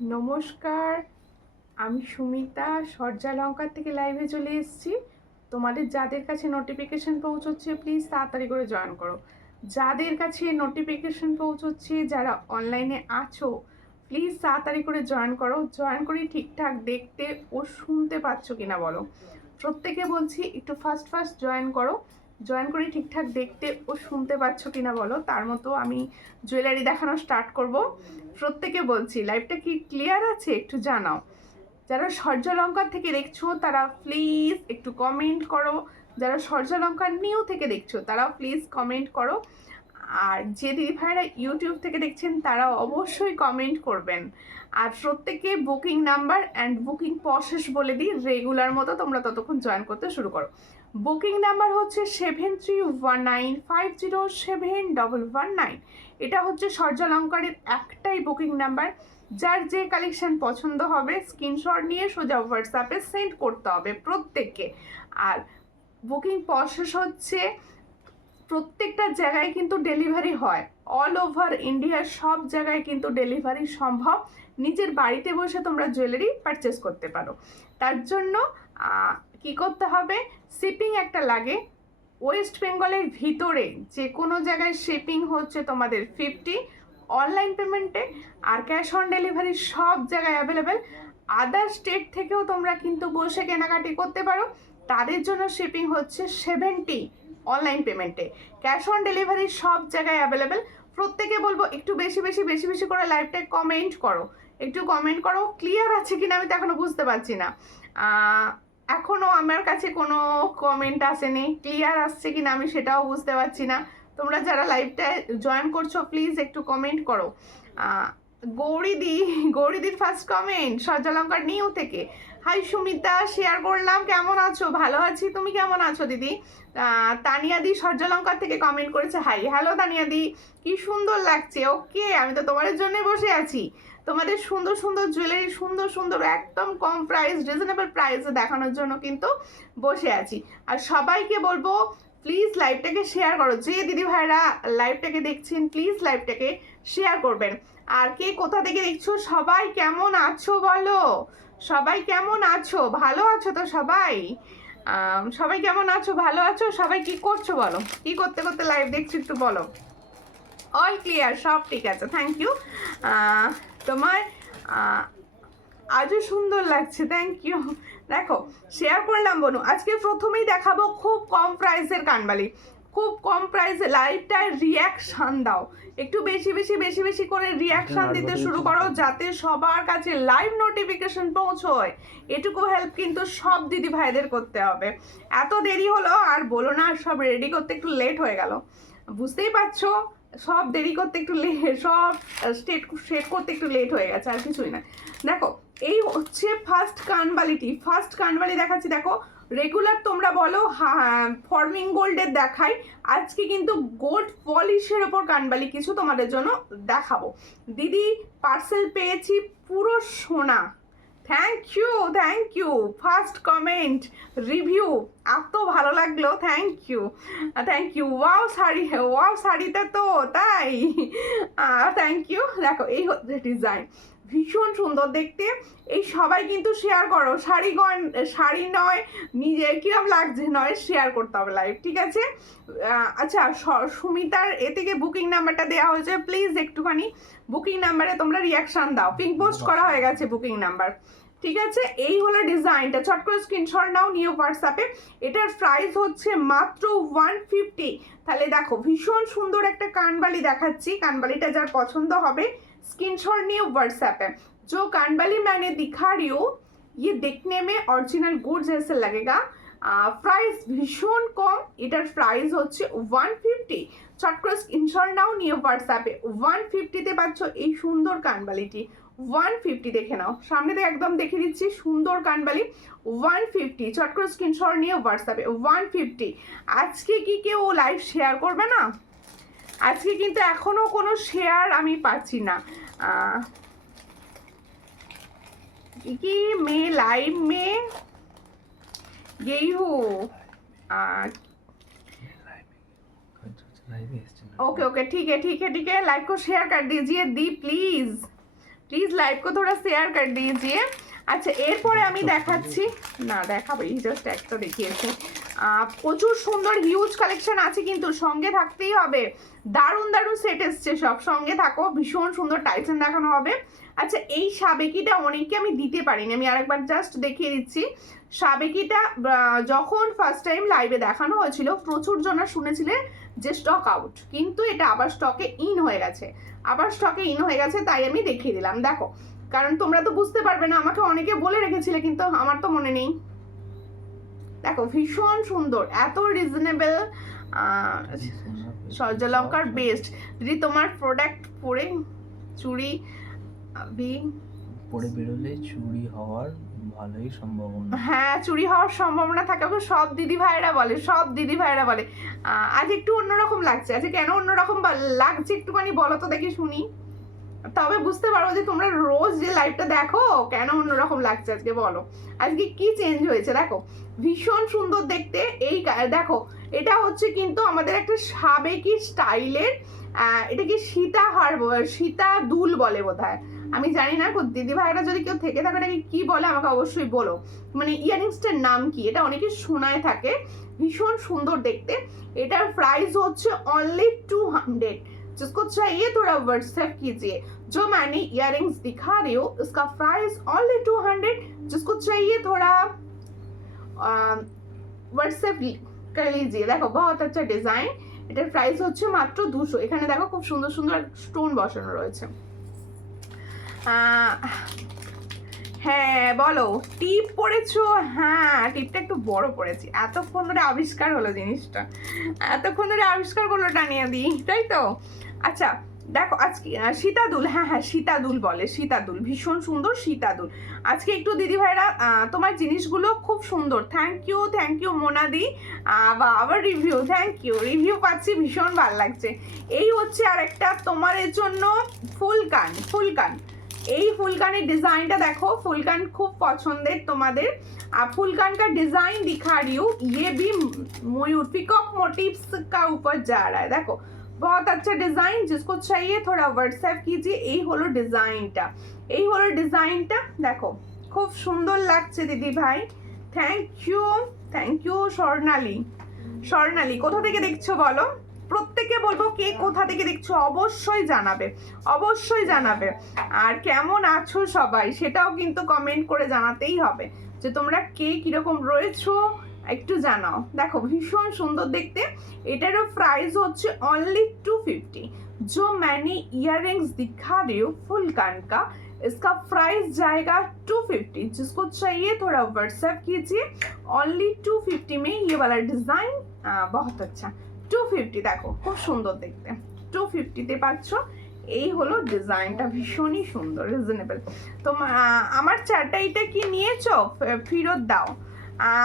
নমস্কার, আমি সুমিতা সরজা লঙ্কার থেকে লাইভে চলে এসেছি। তোমাদের যাদের কাছে নোটিফিকেশন পৌঁছচ্ছে প্লিজ তাড়াতাড়ি করে জয়েন করো। যাদের কাছে নোটিফিকেশন পৌঁছচ্ছে, যারা অনলাইনে আছো প্লিজ তাড়াতাড়ি করে জয়েন করো। জয়েন করে ঠিকঠাক দেখতে ও শুনতে পাচ্ছ কিনা বলো। প্রত্যেকে বলছি একটু ফার্স্ট ফার্স্ট জয়েন করো। জয়েন করে ঠিকঠাক দেখতে ও শুনতে পাচ্ছ কিনা বলো। তার মতো আমি জুয়েলারি দেখানো স্টার্ট করব। প্রত্যেকে বলছি লাইভটা কি ক্লিয়ার আছে একটু জানাও। যারা সূর্যালঙ্কার থেকে দেখছো তারা প্লিজ একটু কমেন্ট করো। যারা সূর্যালঙ্কার নিউ থেকে দেখছো তারা প্লিজ কমেন্ট করো। আর যে দিদি ভাইরা ইউটিউব থেকে দেখছেন তারা অবশ্যই কমেন্ট করবেন। আর প্রত্যেকে booking number and booking process বলে দিই, রেগুলার মতো তোমরা ততক্ষণ জয়েন করতে শুরু করো। বুকিং নাম্বার হচ্ছে 7319507119। এটা হচ্ছে সূর্যালঙ্কারের একটাই বুকিং নাম্বার। যার যে কালেকশন পছন্দ হবে স্ক্রিনশট নিয়ে সোজা হোয়াটসঅ্যাপে সেন্ড করতে হবে প্রত্যেককে। আর বুকিং প্রসেস হচ্ছে প্রত্যেকটা জায়গায় কিন্তু ডেলিভারি হয়, অল ওভার ইন্ডিয়ার সব জায়গায় কিন্তু ডেলিভারি সম্ভব। নিজের বাড়িতে বসে তোমরা জুয়েলারি পারচেস করতে পারো। তার জন্য কি করতে হবে, শিপিং একটা লাগে। ওয়েস্ট বেঙ্গলের ভিতরে যে কোনো জায়গায় শিপিং হচ্ছে তোমাদের 50 অনলাইন পেমেন্টে, আর ক্যাশ অন ডেলিভারি সব জায়গায় অ্যাভেলেবেল। আদার স্টেট থেকেও তোমরা কিন্তু বসে কেনাকাটি করতে পারো, তাদের জন্য শিপিং হচ্ছে 70 অনলাইন পেমেন্টে। ক্যাশ অন ডেলিভারি সব জায়গায় অ্যাভেলেবেল। প্রত্যেকে বলবো একটু বেশি বেশি বেশি বেশি করে লাইভটায় কমেন্ট করো। একটু কমেন্ট করো ক্লিয়ার আছে কিনা আমি তো এখনো বুঝতে পারছি না। এখনও আমার কাছে কোনো কমেন্ট আসেনি, ক্লিয়ার আসছে কিনা আমি সেটাও বুঝতে পারছি না। তোমরা যারা লাইভটায় জয়েন করছো প্লিজ একটু কমেন্ট করো। গৌরীদির ফার্স্ট কমেন্ট সূর্যালঙ্কার নিউ থেকে। হাই সুমিতা, শেয়ার করলাম, কেমন আছো? ভালো আছি, তুমি কেমন আছো দিদি? তানিয়াদি সূর্যালঙ্কার থেকে কমেন্ট করেছে হাই। হ্যালো তানিয়াদি, কি সুন্দর লাগছে। ওকে, আমি তো তোমাদের জন্য বসে আছি। তোমাদের সুন্দর সুন্দর জুয়েলারি, সুন্দর সুন্দর একদম কম প্রাইস, রিজনেবল প্রাইসে দেখানোর জন্য কিন্তু বসে আছি। আর সবাইকে বলবো প্লিজ লাইভটাকে শেয়ার করো। যে দিদি ভাইরা লাইভটাকে দেখছেন প্লিজ লাইভটাকে শেয়ার করবেন। আর কে কোথা থেকে দেখছো, সবাই কেমন আছো বলো। সবাই কেমন আছো? ভালো আছো তো সবাই? সবাই কেমন আছো? ভালো আছো? সবাই কি করছো বলো, কি করতে করতে লাইভ দেখছো একটু বলো। অল ক্লিয়ার, সব ঠিক আছে, থ্যাংক ইউ। তোমার আজও সুন্দর লাগছে, থ্যাংক ইউ। দেখো শেয়ার করলাম বনু। আজকে প্রথমেই দেখাবো খুব কম প্রাইসের কানবালি। খুব কম প্রাইসে লাইভটায় রিয়াকশান দাও, একটু বেশি বেশি বেশি বেশি করে রিয়াকশান দিতে শুরু করো যাতে সবার কাছে লাইভ নোটিফিকেশন পৌঁছয়। এটুকু হেল্প কিন্তু সব দিদি ভাইদের করতে হবে। এত দেরি হলো আর বলো না, সব রেডি করতে একটু লেট হয়ে গেল, বুঝতেই পারছো। সব দেরি করতে একটু সব সেট করতে একটু লেট হয়ে গেছে, আর কিছুই না। দেখো এই হচ্ছে ফার্স্ট কানবালিটি। ফার্স্ট কানবালি দেখাচ্ছি। দেখো রেগুলার তোমরা বলো ফর্মিং গোল্ডের দেখাই, আজকে কিন্তু গোল্ড পলিশের ওপর কানবালি কিছু তোমাদের জন্য দেখাবো। দিদি পার্সেল পেয়েছি পুরো সোনা। Thank you, thank you. First comment review এত ভালো লাগলো, thank you, thank you. Wow sari, wow শাড়িটা তো তাই, থ্যাংক ইউ। দেখো এই হচ্ছে ডিজাইন, ভীষণ সুন্দর দেখতে। এই সবাই কিন্তু শেয়ার করো। শাড়ি নয়, নিজে কিরম লাগছে নয়, শেয়ার করতে হবে লাইভ, ঠিক আছে? আচ্ছা, সুমিতার এ থেকে বুকিং নাম্বারটা দেওয়া হয়েছে, প্লিজ একটুখানি বুকিং নাম্বারে তোমরা রিয়াকশান দাও। পিঙ্ক পোস্ট করা হয়ে গেছে বুকিং নাম্বার, ঠিক আছে? এই হলো ডিজাইনটা, চট করে স্ক্রিনশট নাও, নিউ হোয়াটসঅ্যাপে। এটার প্রাইস হচ্ছে মাত্র 150। তাহলে দেখো ভীষণ সুন্দর একটা কানবালি দেখাচ্ছি। কানবালিটা যার পছন্দ হবে स्क्रीनशॉट নিয়ে व्हाट्सएप है। जो कानबाली मैंने दिखा रही हूँ ये देखने में ओरिजिनल गुड जैसे लगेगा। প্রাইস ভীষণ কম, এটার প্রাইস হচ্ছে 150। চট করে স্ক্রিনশট নাও, নিয়ে হোয়াটসঅ্যাপে। 150তে পাচ্ছ এই সুন্দর কানবালিটি। 150 দেখে নাও, সামনে থেকে একদম দেখে দিচ্ছি, সুন্দর কানবালি 150। চট করে স্ক্রিনশট নিয়ে হোয়াটসঅ্যাপে 150। আজকে কি কেউ লাইভ শেয়ার করবে না? আজকে কিন্তু এখনো কোনো শেয়ার আমি পাচ্ছি না। कि मैं लाइव में गई हूँ। ओके ओके, ठीक है ठीक है ठीक है, लाइव को शेयर कर दीजिए दी प्लीज, प्लीज लाइव को थोड़ा शेयर कर दीजिए। আচ্ছা এরপরে আমি দেখাচ্ছি, না দেখাবো, এই জাস্ট একটা দেখিয়েছি। প্রচুর সুন্দর হিউজ কালেকশন আছে, কিন্তু সঙ্গে থাকতেই হবে। দারুণ দারুণ সেট এসছে, সব সঙ্গে থাকো। ভীষণ সুন্দর টাইসন দেখানো হবে। আচ্ছা এই সাবেকিটা অনেককে আমি দিতে পারিনি, আমি আরেকবার জাস্ট দেখিয়ে দিচ্ছি। সাবেকিটা যখন ফার্স্ট টাইম লাইভে দেখানো হয়েছিল প্রচুর জনা শুনেছিলেন যে স্টক আউট, কিন্তু এটা আবার স্টকে ইন হয়ে গেছে, তাই আমি দেখিয়ে দিলাম। দেখো, কারণ তোমরা তো বুঝতে পারবে না, আমাকে অনেকে বলে রেখেছিলে কিন্তু আমার তো মনে নেই। দেখো ভীষণ সুন্দর, এত রিজনেবল, সূর্যলঙ্কার বেস্ট। যদি তোমার প্রোডাক্ট পরে চুরি পরে বেরোলে চুরি হওয়ার ভালোই সম্ভাবনা, হ্যাঁ চুরি হওয়ার সম্ভাবনা থাকে, সব দিদি ভাইরা বলে। আজ একটু অন্যরকম লাগছে। আজ কেন অন্যরকম লাগছে একটুখানি বলো তো দেখি শুনি, তবে বুঝতে পারো যে তোমরা রোজ যে লাইভটা দেখো কেন অন্যরকম লাগছে আজকে, বলো আজকে কি চেঞ্জ হয়েছে। দেখো ভীষণ সুন্দর দেখতে। এই দেখো এটা হচ্ছে কিন্তু আমাদের একটা সাবেকি স্টাইলের, এটা কি সীতা দুল বলে বোধহয়, আমি জানি না। দিদি ভাইরা যদি কেউ থেকে থাকে এটাকে কি বলে আমাকে অবশ্যই বলো, মানে ইয়ারিংসটার নাম কি, এটা অনেকে শোনায় থাকে। ভীষণ সুন্দর দেখতে। এটার প্রাইস হচ্ছে অনলি 200। जिसको चाहिए थोड़ा व्हाट्सएप कीजिए। जो मैंने इयररिंग्स दिखा रही हूँ इसका प्राइस ओनली 200। जिसको चाहिए थोड़ा व्हाट्सएप कर लीजिए। देखो बहुत अच्छा डिजाइन, এটার প্রাইস হচ্ছে মাত্র 200। এখানে দেখো খুব সুন্দর সুন্দর স্টোন বসানো রয়েছে। হ্যাঁ বলো, টিপ পড়েছো? হ্যাঁ টিপটা একটু বড় পড়েছি, এতক্ষণ ধরে আবিষ্কার হলো জিনিসটা, এতক্ষণ ধরে আবিষ্কার করলো টানিয়া দি, তাই তো। আচ্ছা দেখো আজকে সীতাদুল, হ্যাঁ সীতাদুল বলে, সীতাদুল ভীষণ সুন্দর সীতাদুল। আজকে একটু দিদি ভাইরা তোমার জিনিসগুলো খুব সুন্দর, থ্যাংক ইউ মোনাদি, বা আবার রিভিউ, থ্যাংক ইউ, রিভিউ পাচ্ছি, ভীষণ ভালো লাগছে। এই হচ্ছে আরেকটা তোমাদের জন্য ফুলকান। এই ফুলকানের ডিजाइनটা देखो, ফুলকান খুব পছন্দের তোমাদের। फुलकान का डिजाइन दिखा रही हूँ, ये भी मयूर पिकॉक मोटिव्स का ऊपर जा रहा है। देखो बहुत अच्छा डिजाइन, जिसको चाहिए थोड़ा व्हाट्सएप कीजिए। এই হলো ডিজাইনটা, দেখো খুব সুন্দর লাগছে দিদি ভাই, থ্যাংক ইউ স্বর্ণালী কোথা থেকে দেখছো বলো, প্রত্যেকে বলবো কে কোথা থেকে দেখছো অবশ্যই জানাবে। আর কেমন আছো সবাই সেটাও কিন্তু কমেন্ট করে জানাতেই হবে, যে তোমরা কে কিরকম রয়েছো একটু জানাও। দেখো ভীষণ সুন্দর দেখতে। এটারও প্রাইস হচ্ছে অনলি 250। जो मैंने इयररिंग्स दिखा रही हूँ फुलकान का, इसका प्राइस जाएगा 250। जिसको चाहिए थोड़ा व्हाट्सएप कीजिए। ओनली 250 में ये वाला डिजाइन बहुत अच्छा। 250 দেখো খুব সুন্দর দেখতে, 250-তে পাচ্ছ। এই হলো ডিজাইনটা, ভীষণই সুন্দর, রিজনেবল। তো আমার চাটাইটা কি নিয়েছো ফেরত দাও,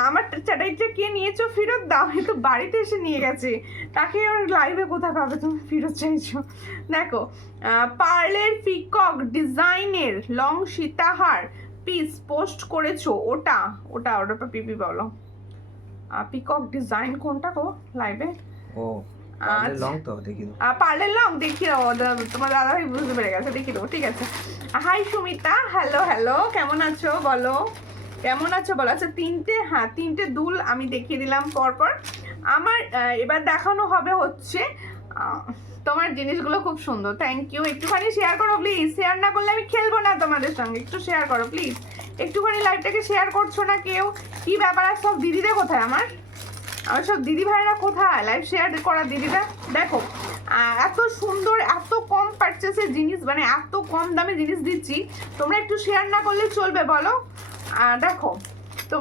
আমার চাটাইটা কে নিয়েছো ফেরত দাও। এ তো বাড়িতে এসে নিয়ে গেছে, তাকে আর লাইভে কোথায় পাবে তুমি ফেরত চাইছো। দেখো পার্লের পিকক ডিজাইনের লং সীতাহার পিস পোস্ট করেছো, ওটা পিপি বলো। পিকক ডিজাইন কোনটা গো লাইভে? ও লং তো দেখি দাও, পার্লের লং দেখিয়ে দাও, তোমার দাদা ভাই বুঝতে পেরে গেছে, দেখিয়ে দেবো, ঠিক আছে। হাই সুমিতা, হ্যালো, কেমন আছো বলো, আচ্ছা তিনটে দুল আমি দেখিয়ে দিলাম পরপর। আমার এবার দেখানো হবে হচ্ছে তোমার জিনিসগুলো খুব সুন্দর, থ্যাংক ইউ। একটুখানি শেয়ার করো প্লিজ, শেয়ার না করলে আমি খেলবো না তোমাদের সঙ্গে, একটু শেয়ার করো প্লিজ, একটুখানি লাইভটাকে শেয়ার করছো না কেউ, কি ব্যাপার? আর সব দিদিরা কোথায়, আমার সব দিদি ভাইরা কোথায়, লাইভ শেয়ার করা দিদিরা? দেখো এত সুন্দর, এত কম পারচেসের জিনিস, মানে এত কম দামে জিনিস দিচ্ছি, তোমরা একটু শেয়ার না করলে চলবে বলো? দেখো তো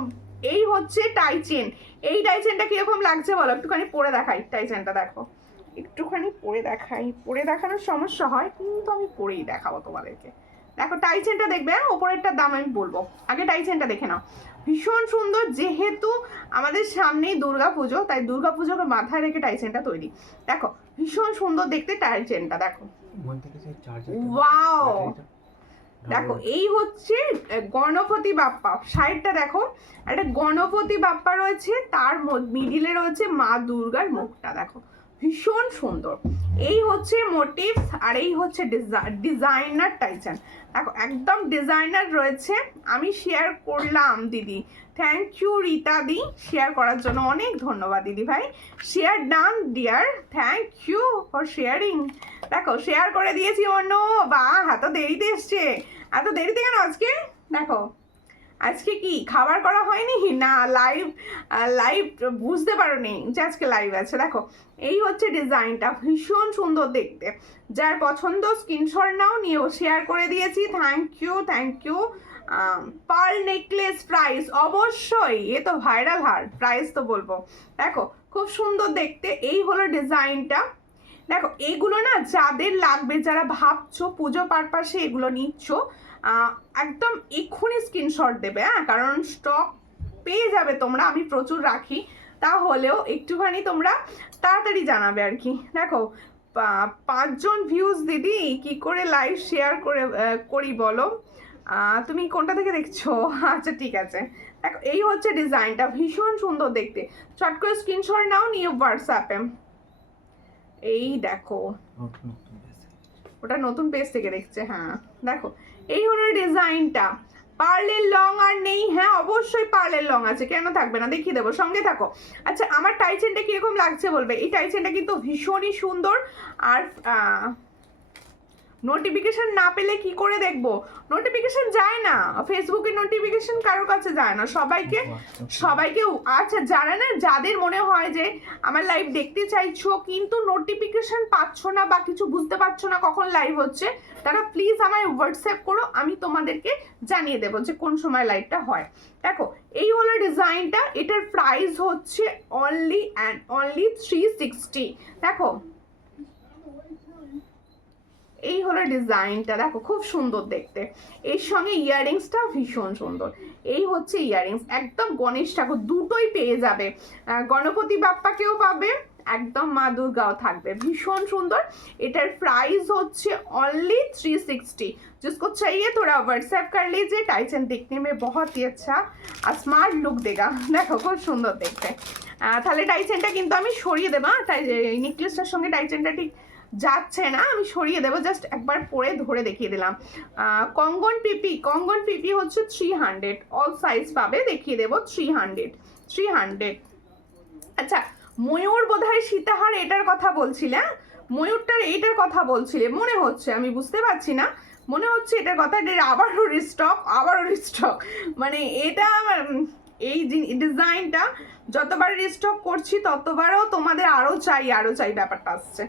এই হচ্ছে টাইচেন, এই টাইচেনটা কিরকম লাগছে বলো, একটুখানি পরে দেখাই টাইচেনটা। দেখো একটুখানি পরে দেখানোর সমস্যা হয়, কিন্তু আমি পরেই দেখাবো তোমাদেরকে। দেখো টাইচেনটা দেখবে, ওপরেরটার দাম আমি বলবো, আগে টাইচেনটা দেখে নাও। ভীষণ সুন্দর, যেহেতু আমাদের সামনেই দুর্গাপুজো, তাই দুর্গাপুজোকে মাথায় রেখে টাইচেনটা তৈরি। দেখো ভীষণ সুন্দর দেখতে টাইচেনটা, দেখো ওয়াও। দেখো এই হচ্ছে গণপতি বাপ্পা, সাইডটা দেখো একটা গণপতি বাপ্পা রয়েছে, তার মিডিলে রয়েছে মা দুর্গার মুখটা। দেখো ভীষণ সুন্দর। এই হচ্ছে মোটিভস আর এই হচ্ছে ডিজাইনার টাইচান। দেখো একদম ডিজাইনার রয়েছে। আমি শেয়ার করলাম দিদি, থ্যাংক ইউ রীতা দি শেয়ার করার জন্য, অনেক ধন্যবাদ দিদি ভাই। Share done dear, thank you for sharing. দেখো শেয়ার করে দিয়েছি অন্য। বাহ, এত দেরিতে এসছে, এত দেরিতে কেন আজকে? দেখো আজকে কি খাবার করা হয়নি না? লাইভ বুঝতে পারোনি যে আজকে লাইভ আছে। দেখো এই হচ্ছে ডিজাইনটা, ভীষণ সুন্দর দেখতে। যার পছন্দ স্ক্রিনশট নাও, নিয়েও শেয়ার করে দিয়েছি। Thank you, thank you. Pearl necklace price অবশ্যই, এ তো ভাইরাল হার, প্রাইস তো বলবো। দেখো খুব সুন্দর দেখতে। এই হলো ডিজাইনটা। দেখো এগুলো না যাদের লাগবে, যারা ভাবছো পুজো পারপাসে এগুলো নিচ্ছ, একদম এক্ষুনি স্ক্রিনশট দেবে, হ্যাঁ, কারণ স্টক পেয়ে যাবে তোমরা, আমি প্রচুর রাখি, তাহলেও একটুখানি তোমরা তাড়াতাড়ি জানাবে আর কি। দেখো 5 জন ভিউজ দিদি কি করে লাইভ শেয়ার করি বলো? তুমি কোনটা থেকে দেখছো? আচ্ছা ঠিক আছে। দেখো এই হচ্ছে ডিজাইনটা, ভীষণ সুন্দর দেখতে। চট করে স্ক্রিনশট নাও, নিয়ে হোয়াটসঅ্যাপে। এই দেখো ওটা নতুন পেজ থেকে দেখছে, হ্যাঁ। দেখো এই হলো ডিজাইনটা। পার্লের লং আর নেই? হ্যাঁ অবশ্যই পার্লের লং আছে, কেন থাকবে না, দেখিয়ে দেবো, সঙ্গে থাকো। আচ্ছা আমার টাইচেনটা কিরকম লাগছে বলবে? এই টাইচেনটা কিন্তু ভীষণই সুন্দর। আর নোটিফিকেশন না পেলে কি করে দেখবো? নোটিফিকেশন যায় না, ফেসবুকের নোটিফিকেশন কারোর কাছে যায় না, সবাইকে। আচ্ছা যারা না, যাদের মনে হয় যে আমার লাইভ দেখতে চাইছো কিন্তু নোটিফিকেশন পাচ্ছ না বা কিছু বুঝতে পারছো না কখন লাইভ হচ্ছে, তারা প্লিজ আমায় হোয়াটসঅ্যাপ করো, আমি তোমাদেরকে জানিয়ে দেবো যে কোন সময় লাইভটা হয়। দেখো এই হলো ডিজাইনটা, এটার প্রাইস হচ্ছে অনলি 360। দেখো এই হলো ডিজাইনটা, দেখো খুব সুন্দর দেখতে। এর সঙ্গে ইয়াররিংসটাও ভীষণ সুন্দর। এই হচ্ছে ইয়াররিংস, একদম গণেশ ঠাকুর দুটোই পেয়ে যাবে, গণপতি বাপ্পাকেও পাবে, একদম মা দুর্গাও থাকবে, ভীষণ সুন্দর। এটার প্রাইস হচ্ছে অনলি 360। जिसको चाहिए थोड़ा व्हाट्सएप कर लीजिए। टाइचन देखने में बहुत ही अच्छा আর স্মার্ট লুক দেগা। দেখো খুব সুন্দর দেখতে। তাহলে টাইচেনটা কিন্তু আমি সরিয়ে দেবো, নেকলেসটার সঙ্গে টাইচেনটা ঠিক যাচ্ছে না, আমি সরিয়ে দেবো, জাস্ট একবার পরে ধরে দেখিয়ে দিলাম। কঙ্গন পিপি হচ্ছে 300, অল সাইজ পাবে, দেখিয়ে দেবো 300। আচ্ছা ময়ূর বোধহয় সীতাহার এটার কথা বলছিলে, ময়ূরটার এইটার কথা বলছিলে মনে হচ্ছে, আমি বুঝতে পারছি না, মনে হচ্ছে এটার কথা। এটা আবারও রিস্টক, মানে এটা এই ডিজাইনটা যতবার রিস্টক করছি ততবারও তোমাদের আরো চাই ব্যাপারটা আসছে।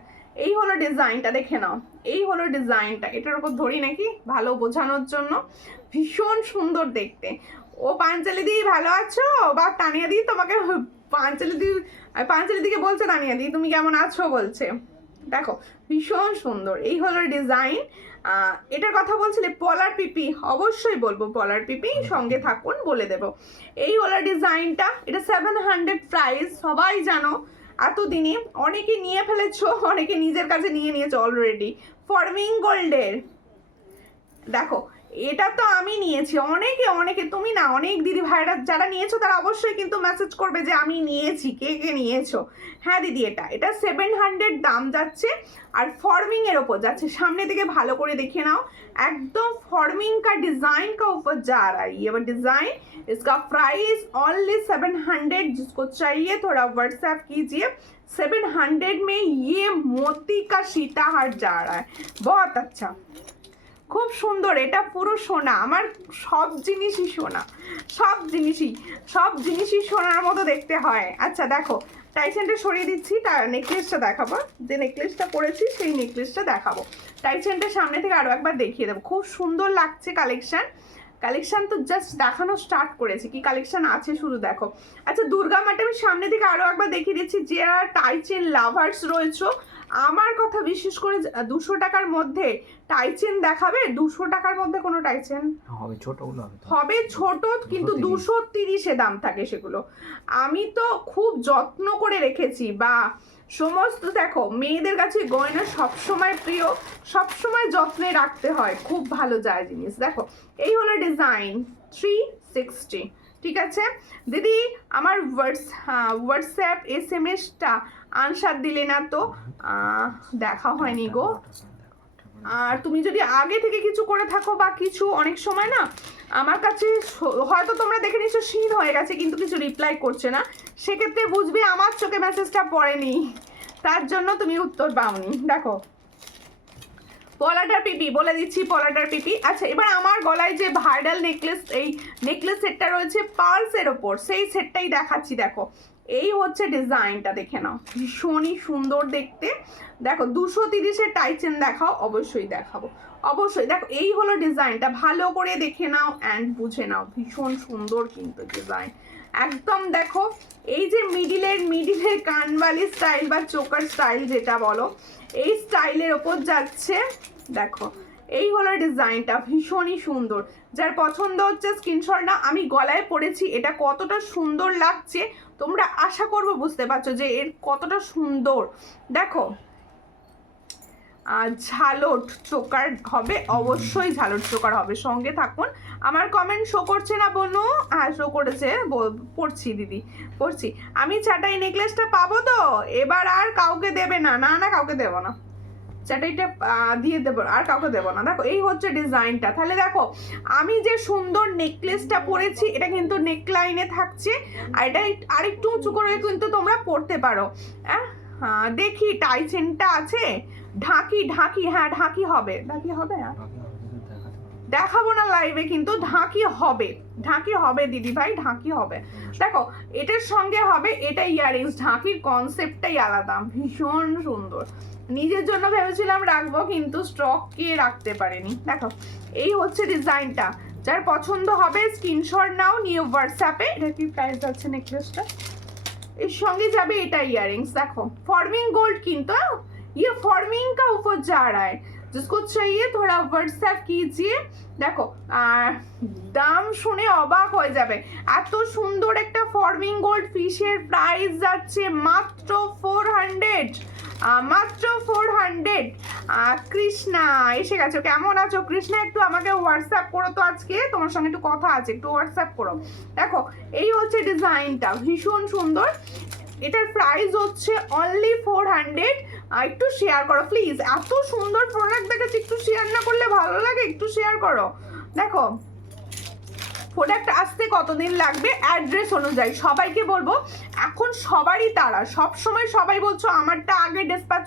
এই হলো ডিজাইনটা, দেখে নাও। এই হলো ডিজাইনটা, এটার উপর ধরি নাকি ভালো বোঝানোর জন্য, ভীষণ সুন্দর দেখতে। ও পাঞ্চালি দি ভালো আছো? বা তানিয়া দি তোমাকে পাঞ্চালি দিকে বলছে, তানিয়া দি তুমি কেমন আছো বলছে। দেখো ভীষণ সুন্দর। এই হলো ডিজাইন। এটার কথা বলছিলে পলার পিপি, অবশ্যই বলবো পলার পিপি, সঙ্গে থাকুন বলে দেব। এই হলো ডিজাইনটা, এটা 700 প্রাইস, সবাই জানো। এতদিনে অনেকে নিয়ে ফেলেছো, অনেকে নিজের কাছে নিয়ে নিয়েছো অলরেডি। ফর্মিং গোল্ডের দেখো, এটা তো আমি নিয়েছি, অনেকে তুমি না, অনেক দিদি ভাইরা যারা নিয়েছো তারা অবশ্যই কিন্তু মেসেজ করবে যে আমি নিয়েছি, কে নিয়েছো। হ্যাঁ দিদি এটা 700 দাম যাচ্ছে, আর ফর্মিং এর ওপর যাচ্ছে। সামনে থেকে ভালো করে দেখে নাও, একদম ফর্मिंग का डिजाइन का ऊपर जा रहा है ये डिजाइन। इसका प्राइस ओनली 700, जिसको चाहिए थोड़ा व्हाट्सएप कीजिए। 700 में ये मोती का सीताहार जा रहा है, बहुत अच्छा, খুব সুন্দর। এটা পুরো সোনা, আমার সব জিনিসই সোনা, সব জিনিসই সোনার মতো দেখতে হয়। আচ্ছা দেখো টাইচেনটা সরিয়ে দিচ্ছি, নেকলেসটা দেখাবো, যে নেকলেসটা পরেছি সেই নেকলেসটা দেখাবো। টাইচেনটা সামনে থেকে আরো একবার দেখিয়ে দেবো, খুব সুন্দর লাগছে কালেকশন তো জাস্ট দেখানো স্টার্ট করেছি, কি কালেকশন আছে শুধু দেখো। আচ্ছা দুর্গা মাটা আমি সামনে থেকে আরো একবার দেখিয়ে দিচ্ছি, যারা টাইচেন লাভার্স রয়েছে আমার কথা বিশেষ করে 200 টাকার মধ্যে টাইচেন দেখাবে। 200 টাকার মধ্যে কোনো টাইচেন হবে ছোট, কিন্তু 230-এ দাম থাকে সেগুলো। আমি তো খুব যত্ন করে রেখেছি, বা সমস্ত দেখো মেয়েদের কাছে গয়না সবসময় প্রিয়, সবসময় যত্নে রাখতে হয়, খুব ভালো যায় জিনিস। দেখো এই হলো ডিজাইন 360, ঠিক আছে দিদি, আমার হোয়াটসঅ্যাপ SMS-টা আনসার দিলে না তো, দেখা হয়নি গো। আর তুমি যদি আগে থেকে কিছু করে থাকো বা কিছু, অনেক সময় না আমার কাছে হয়তো তোমরা দেখে নিচ্ছ সিন হয়ে গেছে কিন্তু কিছু রিপ্লাই করছে না, সেক্ষেত্রে বুঝবে আমার চোখে মেসেজটা পড়েনি, তার জন্য তুমি উত্তর পাওনি। দেখো পলাটার পিপি বলে দিচ্ছি, পলাটার পিপি। আচ্ছা এবার আমার গলায় যে ভাইরাল নেকলেস, এই নেকলেস সেটটা রয়েছে পার্লসের ওপর, সেই সেটটাই দেখাচ্ছি। দেখো এই হচ্ছে ডিজাইনটা, দেখে নাও, ভীষণই সুন্দর দেখতে। দেখো 230-এর টাইচেন দেখাও, অবশ্যই দেখাবো, অবশ্যই। দেখো এই হলো ডিজাইনটা, ভালো করে দেখে নাও অ্যান্ড বুঝে নাও, ভীষণ সুন্দর কিন্তু ডিজাইন একদম। দেখো এই যে মিডিলের কানবালি স্টাইল বা চোকার স্টাইল যেটা বলো, এই স্টাইলের ওপর যাচ্ছে। দেখো এই হলো ডিজাইনটা, ভীষণই সুন্দর। যার পছন্দ হচ্ছে স্ক্রিনশট না, আমি গলায় পরেছি, এটা কতটা সুন্দর লাগছে তোমরা আশা করবো বুঝতে পারছো যে এর কতটা সুন্দর। দেখো ঝালট চোকার হবে, অবশ্যই ঝালট চোকার হবে, সঙ্গে থাকুন। আমার কমেন্ট শো করছে না বনু? হ্যাঁ শো করেছে, পড়ছি দিদি পড়ছি। আমি চাটাই নেকলেসটা পাবো তো এবার? আর কাউকে দেবে না? না না কাউকে দেবো না, চাটাইটা দিয়ে দেবো, আর কাউকে দেবো না। দেখো এই হচ্ছে ডিজাইনটা। তাহলে দেখো আমি যে সুন্দর নেকলেসটা পরেছি, এটা কিন্তু নেকলাইনে থাকছে, আর এটা আরেকটু উঁচু করে কিন্তু তোমরা পরতে পারো। হ্যাঁ দেখি টাই চেনটা আছে, ঢাকি হ্যাঁ ঢাকি হবে, দেখাবো না লাইভে, কিন্তু ঢাকি হবে দিদি ভাই, ঢাকি হবে। দেখো এটার সঙ্গে হবে এটা ইয়াররিংস, ঢাকির কনসেপ্টটাই আলাদা, ভীষণ সুন্দর। নিজের জন্য ভেবেছিলাম রাখবো কিন্তু স্টক কে রাখতে পারেনি। দেখো এই হচ্ছে ডিজাইনটা, যার পছন্দ হবে স্ক্রিনশট নাও, নিয়ে হোয়াটসঅ্যাপে। এটা কি প্রাইস আছে নেকলেসটা? এর সঙ্গে যাবে এটা ইয়াররিংস। দেখো फॉर्मिंग गोल्ड কিন্তু ये फॉर्मिंग का ऊपर जा रहा है, जिसको चाहिए थोड़ा व्हाट्सएप कीजिए। দেখো দাম শুনে অবাক হয়ে যাবে, এত সুন্দর একটা ফর্মিং গোল্ড ফিশের প্রাইস যাচ্ছে মাত্র 400, মাত্র 400। কৃষ্ণা এসে গেছো, কেমন আছো কৃষ্ণা? একটু আমাকে হোয়াটসঅ্যাপ করো তো, আজকে তোমার সঙ্গে একটু কথা আছে, একটু হোয়াটসঅ্যাপ করো। দেখো এই হচ্ছে ডিজাইনটা, ভীষণ সুন্দর। এটার প্রাইস হচ্ছে অনলি 400। একটু শেয়ার করো প্লিজ, এত সুন্দর প্রোডাক্ট দেখাচ্ছি, একটু শেয়ার না করলে ভালো লাগে, একটু শেয়ার করো। দেখো প্রোডাক্ট আসতে কতদিন লাগবে অ্যাড্রেস অনুযায়ী সবাইকে বলবো, এখন সবারই তারা, সব সময় সবাই বলছো আমারটা আগে ডিসপ্যাচ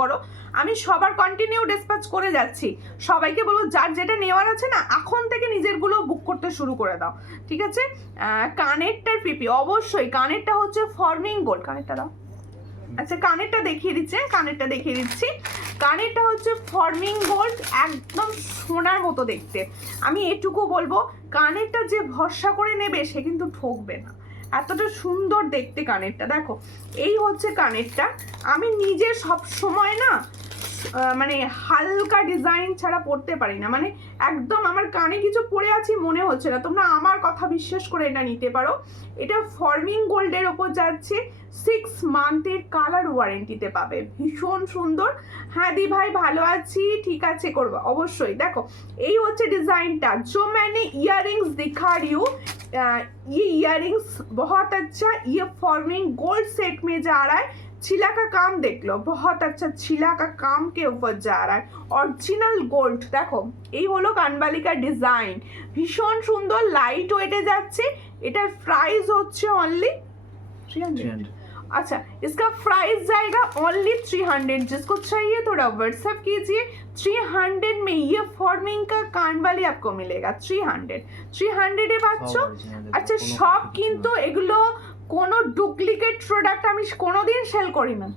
করো, আমি সবার কন্টিনিউ ডিসপ্যাচ করে যাচ্ছি। সবাইকে বলবো যার যেটা নেওয়ার আছে না, এখন থেকে নিজেরগুলো বুক করতে শুরু করে দাও, ঠিক আছে? কানেরটার পিপি, অবশ্যই কানেরটা হচ্ছে ফর্মিং গোল্ড, কানেরটা দাও। আচ্ছা কানেরটা দেখিয়ে দিচ্ছি, কানেরটা হচ্ছে ফর্মিং গোল্ড, একদম সোনার মতো দেখতে। আমি এটুকু বলবো, কানেরটা যে ভরসা করে নেবে সে কিন্তু ঠকবে না, এতটা সুন্দর দেখতে কানেরটা। দেখো এই হচ্ছে কানেরটা। আমি নিজে সব সময় না মানে হালকা ডিজাইন ছাড়া পড়তে পারি না, মানে একদম আমার কানে কিছু পরে আছি মনে হচ্ছে না। তোমরা আমার কথা বিশ্বাস করে এটা নিতে পারো। এটা ফর্মিং গোল্ডের ওপর যাচ্ছে, 6 মান্থের কালার ওয়ারেন্টিতে পাবে, ভীষণ সুন্দর। হ্যাঁ দি ভাই ভালো আছি, ঠিক আছে করবো অবশ্যই। দেখো এই হচ্ছে ডিজাইনটা, जो मैंने इयररिंग्स दिखा रही हूँ, ये इयररिंग्स बहुत अच्छा, ये फॉर्मिंग गोल्ड सेट में जा रहा है। छिला का काम देख लो, बहुत अच्छा छिला का काम के ऊपर जा रहा है, অরিজিনাল গোল্ড। দেখো এই হলো কানবালিকার ডিজাইন, ভীষণ সুন্দর, লাইট ওয়েটে যাচ্ছে। এটার প্রাইস হচ্ছে অনলি 300। अच्छा इसका प्राइस जाएगा ओनली 300। जिसको चाहिए थोड़ा व्हाट्सएप कीजिए। 300 में ये फॉर्मिंग का कानवाली आपको मिलेगा 300 এ পাচ্ছ। আচ্ছা সব কিন্তু এগুলো কোনো ডুপ্লিকেট প্রোডাক্ট আমি কোনোদিন সেল করি না।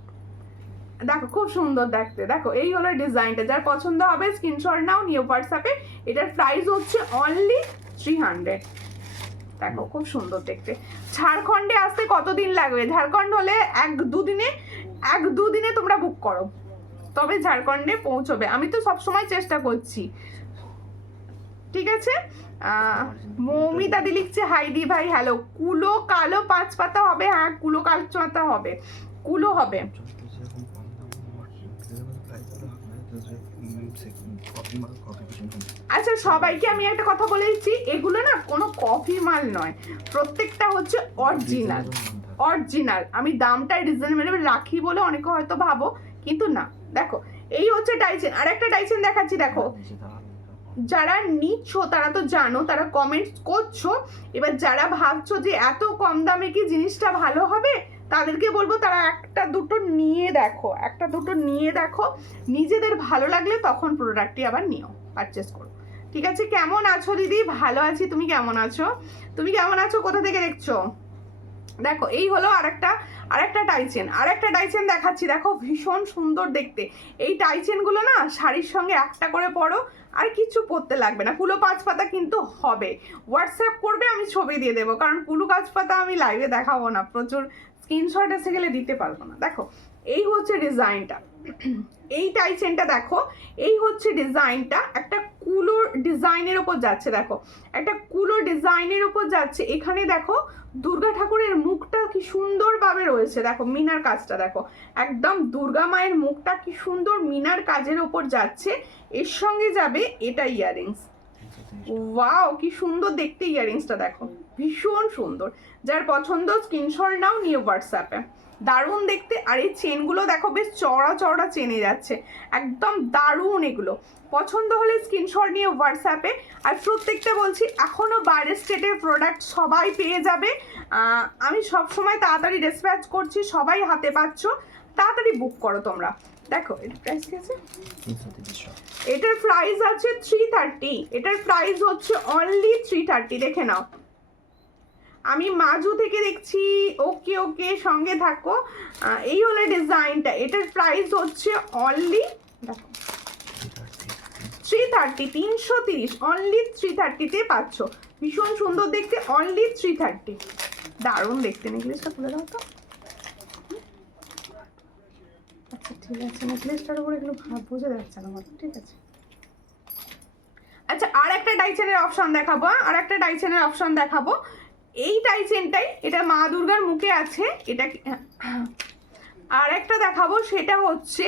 দেখো খুব সুন্দর দেখতে। দেখো এই হলো ডিজাইনটা, যার পছন্দ হবে স্ক্রিনশট নাও, নিয়ে হোয়াটসঅ্যাপে। এটার প্রাইস হচ্ছে অনলি 300। দেখো খুব সুন্দর দেখতে। ঝাড়খণ্ডে আসতে কতদিন লাগবে? ঝাড়খণ্ড হলে এক দু দিনে তোমরা বুক করো, তবে ঝাড়খণ্ডে পৌঁছবে। আমি তো সব সময় চেষ্টা করছি, ঠিক আছে? মৌমিতাদি লিখছে হাইদি ভাই হ্যালো। কুলো কালো 5 পাতা হবে? হ্যাঁ কুলো কালো পাতা হবে, কুলো হবে। আচ্ছা সবাইকে আমি একটা কথা বলে দিচ্ছি, এগুলো না কোনো কফি মাল নয়, প্রত্যেকটা হচ্ছে অরিজিনাল অরিজিনাল। আমি দামটা রিজনেবল রাখি বলে অনেকে হয়তো ভাবো, কিন্তু না। দেখো এই হচ্ছে ডাইচেন, আর একটা ডাইচেন দেখাচ্ছি দেখো। যারা নিচ্ছ তারা তো জানো, তারা কমেন্টস করছো, এবার যারা ভাবছো যে এত কম দামে কি জিনিসটা ভালো হবে, তাদেরকে বলবো তারা একটা দুটো নিয়ে দেখো, একটা দুটো নিয়ে দেখো, নিজেদের ভালো লাগলে তখন প্রোডাক্টটি আবার নিও, পারচেস করো। ঠিক আছে, কেমন আছো দিদি? ভালো আছি, তুমি কেমন আছো? তুমি কেমন আছো, কোথা থেকে দেখছো? দেখো এই হলো আরেকটা ডাইচেন দেখাচ্ছি, দেখো ভীষণ সুন্দর দেখতে। এই ডাইচেনগুলো না শাড়ির সঙ্গে একটা করে পরো, আর কিছু পরতে লাগবে না। কুলো পাঁচ পাতা কিন্তু হবে, হোয়াটসঅ্যাপ করবে, আমি ছবি দিয়ে দেবো, কারণ কুলো পাঁচ পাতা আমি লাইভে দেখাবো না, প্রচুর স্ক্রিনশট এসে গেলে দিতে পারবো না। দেখো এই হচ্ছে ডিজাইনটা, এই ডাইচেনটা দেখো, এই হচ্ছে ডিজাইনটা, একটা কুলো ডিজাইনের ওপর যাচ্ছে। দেখো একটা কুলো ডিজাইনের ওপর যাচ্ছে, এখানে দেখো দুর্গা ঠাকুরের মুখটা কি সুন্দরভাবে রয়েছে, দেখো মিনার কাজটা দেখো, একদম দুর্গা মায়ের মুখটা কি সুন্দর মিনার কাজের ওপর যাচ্ছে। এর সঙ্গে যাবে এটা ইয়াররিংস, ওয়াও কি সুন্দর দেখতে ইয়াররিংসটা, দেখো ভীষণ সুন্দর। যার পছন্দ স্ক্রিনশট নাও, নিয়ে হোয়াটসঅ্যাপে, দারুণ দেখতে। আর এই চেনগুলো দেখো বেশ চওড়া চওড়া চেনে যাচ্ছে, একদম দারুণ। এগুলো পছন্দ হলে স্ক্রিনশট নিয়ে হোয়াটসঅ্যাপে। আর প্রত্যেকটা বলছি এখনো বাইরের স্টেটের প্রোডাক্ট সবাই পেয়ে যাবে, আমি সব সময় তাড়াতাড়ি ডিসপ্যাচ করছি, সবাই হাতে পাচ্ছ, তাড়াতাড়ি বুক করো তোমরা। দেখো এর প্রাইস কি আছে, এটার প্রাইস আছে 330, এটার প্রাইস হচ্ছে অনলি 330, দেখে নাও। আমি মাজু থেকে দেখছি, ওকে ওকে সঙ্গে থাকো। এই হলো ডিজাইনটা, এটার প্রাইস হচ্ছে অনলি দেখো 330, 330, অনলি 330-তে পাচ্ছ। ভীষণ সুন্দর দেখতে, অনলি 330, দারুণ দেখতে। নেকলেসটা খুলে দাও তো। আচ্ছা ঠিক আছে, নেকলেসটার উপরে এগুলো বোঝা যাচ্ছে না আমার, ঠিক আছে। আচ্ছা আর একটা ডাইচেনের অপশন দেখাবো, আর একটা ডাইচেনের অপশন দেখাবো। এই ডাইচেনটাই, এটা মা দুর্গার মুখে আছে, এটা আর একটা দেখাবো, সেটা হচ্ছে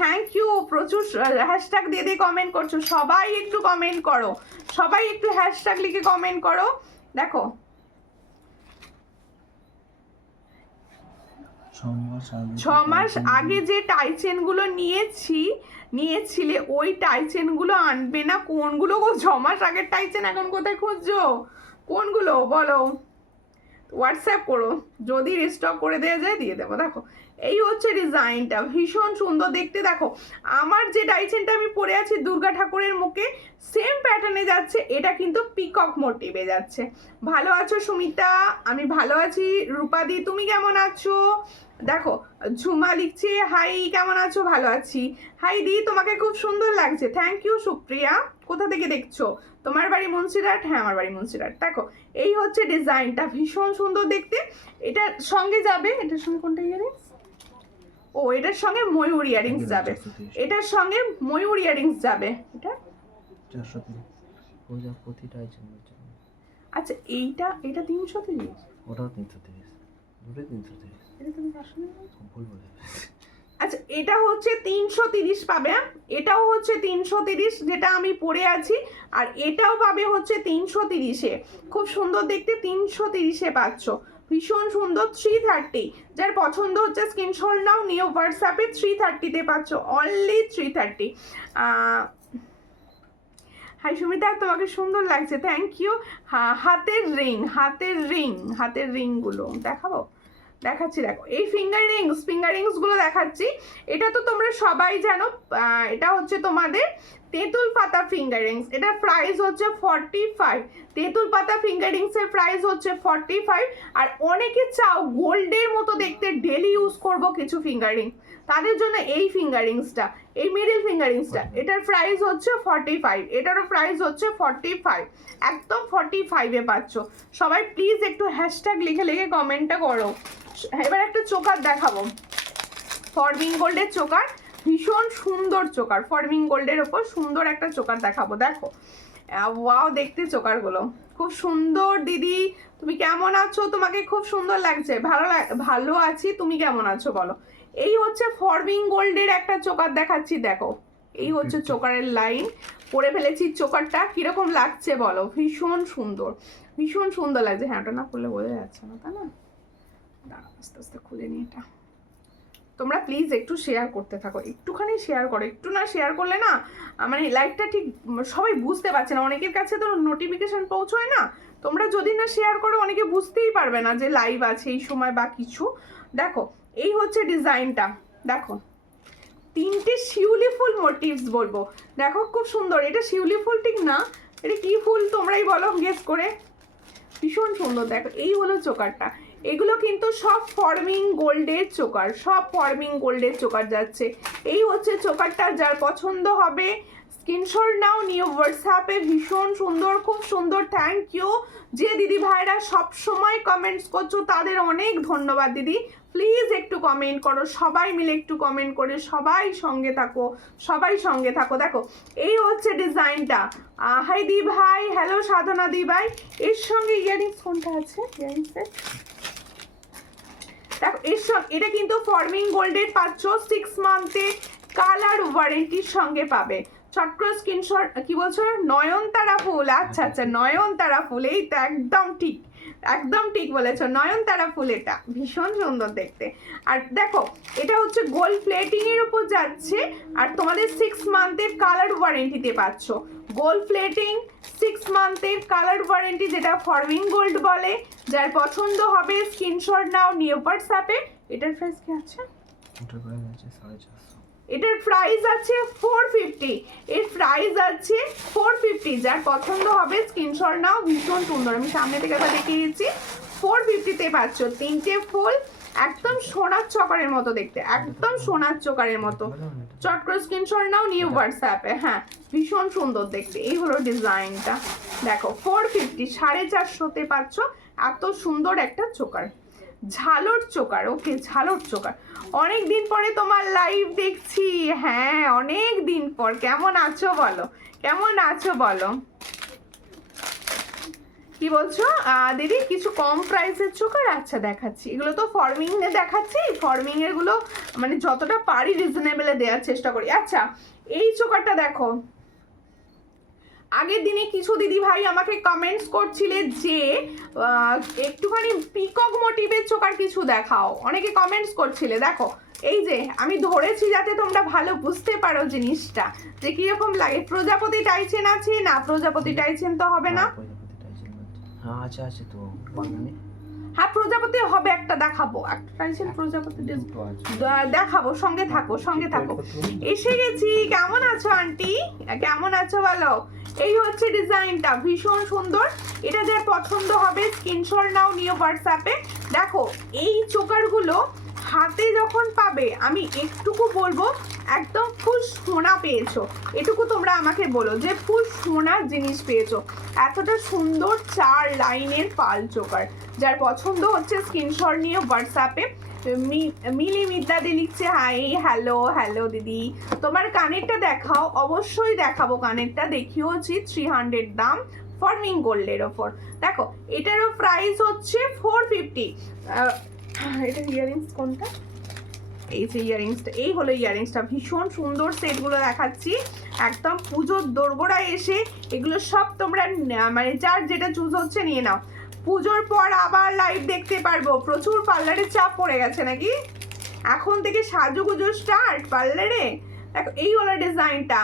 থ্যাংক ইউ, প্রচুর হ্যাশট্যাগ দিয়ে দিয়ে কমেন্ট করছো, সবাই একটু কমেন্ট করো, সবাই একটু হ্যাশট্যাগ লিখে কমেন্ট করো। দেখো 6 মাস আগে যে টাইচেনগুলো নিয়েছিলে ওই টাইচেনগুলো আনবে না, কোনগুলো গো? 6 মাস আগের টাইচেন এখন কোথায় খুঁজছো, কোনগুলো বলো, হোয়াটসঅ্যাপ করো, যদি রিস্টক করে দেওয়া যায় দিয়ে দেবো। দেখো এই হচ্ছে ডিজাইনটা, ভীষণ সুন্দর দেখতে। দেখো আমার যে ডাইচেনটা আমি পরে আছি দুর্গা ঠাকুরের মুখে, সেম প্যাটার্নে যাচ্ছে, এটা কিন্তু পিকক মোটিভে যাচ্ছে। ভালো আছো সুমিতা? আমি ভালো আছি। রূপাদি তুমি কেমন আছো? দেখো ঝুমা লিখছে হাই, কেমন আছো? ভালো আছি। হাই দি, তোমাকে খুব সুন্দর লাগছে, থ্যাংক ইউ সুপ্রিয়া। কোথা থেকে দেখছো? তোমার বাড়ি মুন্সিরহাট? হ্যাঁ আমার বাড়ি মুন্সিরহাট। দেখো এই হচ্ছে ডিজাইনটা, ভীষণ সুন্দর দেখতে। এটার সঙ্গে যাবে, এটার সঙ্গে কোনটা ইয়ারিংস? ও এটার সঙ্গে ময়ূর ইয়ারিংস যাবে, এটার সঙ্গে ময়ূর ইয়ারিংস যাবে। এটা 430 প্রজাপতি ডাইচেনের জন্য। আচ্ছা এটা 330, ওটাও 330, দুটোই 330। এটা তুমি আসলে ভুল বলে। আচ্ছা এটা হচ্ছে 330 পাবে, এটাও হচ্ছে 330 যেটা আমি পরে আছি, আর এটাও পাবে হচ্ছে 330-এ, খুব সুন্দর দেখতে, 330-এ পাচ্ছ, ভীষণ সুন্দর। 330, যার পছন্দ হচ্ছে স্ক্রিনশট নাও, নিয়ে হোয়াটসঅ্যাপে 330-তে পাচ্ছ, অনলি 330। হাই সুমিতা, তোমাকে সুন্দর লাগছে, থ্যাংক ইউ। হাতের রিংগুলো দেখাচ্ছি, দেখো এই ফিঙ্গার রিংস গুলো দেখাচ্ছি। এটা তো তোমরা সবাই জানো, এটা হচ্ছে তোমাদের তেঁতুল পাতা ফিঙ্গার রিংস, এটার প্রাইস হচ্ছে 45। তেঁতুল পাতা ফিঙ্গার রিংস এর প্রাইস হচ্ছে 45। আর অনেকে চাও গোল্ডের মতো দেখতে, ডেলি ইউজ করব কিছু ফিঙ্গার রিং, তাদের জন্য এই ফিঙ্গার রিংসটা, এই মিডল ফিঙ্গার রিংসটা, এটার প্রাইস হচ্ছে 45, এটারও প্রাইস হচ্ছে 45, একদম 45-এ পাচ্ছ। সবাই প্লিজ একটু হ্যাশট্যাগ লিখে কমেন্টটা করো। এবার একটা চোকার দেখাবো, ফরমিং গোল্ডের চোকার, ভীষণ সুন্দর চোকার, ফরমিং গোল্ডের ওপর সুন্দর একটা চোকার দেখাবো। দেখো ওয়াও দেখতে চোকারগুলো খুব সুন্দর। দিদি তুমি কেমন আছো? তোমাকে খুব সুন্দর লাগছে। ভালো আছি, তুমি কেমন আছো বলো। এই হচ্ছে ফরমিং গোল্ডের একটা চোকার দেখাচ্ছি, দেখো এই হচ্ছে চোকারের লাইন, পরে ফেলেছি চোকারটা, কিরকম লাগছে বলো? ভীষণ সুন্দর, ভীষণ সুন্দর লাগছে। হ্যাঁ, ওটা না খুললে বোঝা যাচ্ছে না, তাই না? দাঁড়াও আস্তে আস্তে খুলে নিই এটা। তোমরা প্লিজ একটু শেয়ার করতে থাকো, একটুখানি শেয়ার করো, একটু না শেয়ার করলে না মানে লাইভটা ঠিক সবাই বুঝতে পারছে না, অনেকের কাছে তো নোটিফিকেশন পৌঁছয় না। তোমরা যদি না শেয়ার করো অনেকে বুঝতেই পারবে না যে লাইভ আছে এই সময় বা কিছু। দেখো এই হচ্ছে ডিজাইনটা, দেখো তিনটে শিউলি ফুল মোটিভস বলবো, দেখো খুব সুন্দর। এটা শিউলি ফুল ঠিক না, এটা কি ফুল তোমরাই বলো গেস করে। ভীষণ সুন্দর, দেখো এই হলো চোকারটা। এগুলো কিন্তু সব ফর্মিং গোল্ডের চোকার, সব ফর্মিং গোল্ডের চোকার যাচ্ছে। এই হচ্ছে চোকারটা, যার পছন্দ হবে স্ক্রিনশট নাও, নিউ হোয়াটসঅ্যাপে। ভীষণ সুন্দর, খুব সুন্দর। থ্যাংক ইউ যে দিদি ভাইরা সব সময় কমেন্টস করছো, তাদের অনেক ধন্যবাদ দিদি। প্লিজ একটু কমেন্ট করো, সবাই মিলে একটু কমেন্ট করে সবাই সঙ্গে থাকো, সবাই সঙ্গে থাকো। দেখো এই হচ্ছে ডিজাইনটা। হাই দি ভাই, হ্যালো সাধনা দি ভাই। এর সঙ্গে ইয়ারিংস কোনটা আছে? ইয়ারিংসের দেখো এর সঙ্গে, এটা কিন্তু ফর্মিং গোল্ডের পাচ্ছ, 6 মান্থে কালার ওয়ারেন্টির সঙ্গে পাবে। চট্ট স্ক্রিনশট, কি বলছো? নয়নতারা ফুল, আচ্ছা আচ্ছা নয়নতারা ফুল, এই তো একদম ঠিক, একদম ঠিক বলেছো, নয়নতারা ফুল। এটা ভীষণ সুন্দর দেখতে। আর দেখো এটা হচ্ছে গোল্ড প্লেটিং এর উপর যাচ্ছে, আর তোমাদের 6 মান্থের কালার ওয়ারেন্টিতে পাচ্ছ। গোল্ড প্লেটিং, 6 মান্থের কালার ওয়ারেন্টি, যেটা ফর্মিং গোল্ড বলে। যার পছন্দ হবে স্ক্রিনশট নাও, নিউ হোয়াটসঅ্যাপে। এটার প্রাইস কি আছে? এটার প্রাইস আছে 450। এটার প্রাইস আছে 450, এর প্রাইস আছে 450। যার পছন্দ হবে স্ক্রিনশট নাও। ভীষণ সুন্দর, আমি সামনে থেকে একবার দেখিয়ে দিচ্ছি। 450-তে পাচ্ছ তিনটে ফুল, একদম সোনার চকারের মতো দেখতে, একদম সোনার চকারের মতো। চট করে স্ক্রিনশট নাও, নিউ হোয়াটসঅ্যাপে। হ্যাঁ ভীষণ সুন্দর দেখতে, এই হলো ডিজাইনটা। দেখো 450, 450-তে পাচ্ছ এত সুন্দর একটা চোকার, ঝালর চোকার। ওকে, ঝালর চোকার। অনেক দিন পরে তোমার লাইভ দেখছি, হ্যাঁ অনেক দিন পর। কেমন আছো বলো, কেমন আছো বলো? কি বলছো দিদি? কিছু কম প্রাইসের চোকার, আচ্ছা দেখাচ্ছি। এগুলো তো ফর্মিং এ দেখাচ্ছি, ফর্মিং এর গুলো মানে যতটা পারি রিজনেবলে দেওয়ার চেষ্টা করি। আচ্ছা এই চোকারটা দেখো, আগের দিনে কিছু দিদি ভাই আমাকে কমেন্টস করছিলে যে একটুখানি পিকক মোটিভের চোকার কিছু দেখাও, অনেকে কমেন্টস করছিলে। দেখো এই যে আমি ধরেছি যাতে তোমরা ভালো বুঝতে পারো জিনিসটা যে কিরকম লাগে। প্রজাপতি টাইচেন আছে না? প্রজাপতি টাইচেন তো হবে না? হ্যাঁ আছে আছে তো বানানে। হ্যাঁ প্রজাপতি হবে, একটা দেখাবো, একটা টাইচেন প্রজাপতি দেখাবো। সঙ্গে থাকো, সঙ্গে থাকো। এসে গেছি। কেমন আছো আন্টি, কেমন আছো বলো? এই হচ্ছে ডিজাইনটা, ভীষণ সুন্দর। এটা যার পছন্দ হবে স্ক্রিনশট নাও, নিউ হোয়াটসঅ্যাপে। দেখো এই চোকারগুলো হাতে যখন পাবে, আমি একটুকু বলবো একদম ফুল সোনা পেয়েছো, এটুকু তোমরা আমাকে বলো যে ফুল সোনার জিনিস পেয়েছো। এতটা সুন্দর 4 লাইনের পাল চোকার, যার পছন্দ হচ্ছে স্ক্রিনশট নিয়ে হোয়াটসঅ্যাপে। মিলি মিদ্দাদি লিখছে হাই, হ্যালো হ্যালো দিদি। তোমার কানেরটা দেখাও, অবশ্যই দেখাবো। কানেরটা দেখিয়েছি, 300 দাম, ফর্মিং গোল্ডের ওপর। দেখো এটারও প্রাইস হচ্ছে 450। এটা ইয়ারিংস কোনটা? এই যে ইয়ারিংসটা, এই হলো ইয়ারিংসটা। ভীষণ সুন্দর সেটগুলো দেখাচ্ছি, একদম পুজোর দোরগোড়ায় এসে এগুলো সব তোমরা মানে যার যেটা চুজ হচ্ছে নিয়ে নাও। পুজোর পর আবার লাইভ দেখতে পারবো। প্রচুর পার্লারের চাপ পড়ে গেছে নাকি? এখন থেকে সাজুগুজো স্টার্ট পার্লারে। দেখো এই হলো ডিজাইনটা।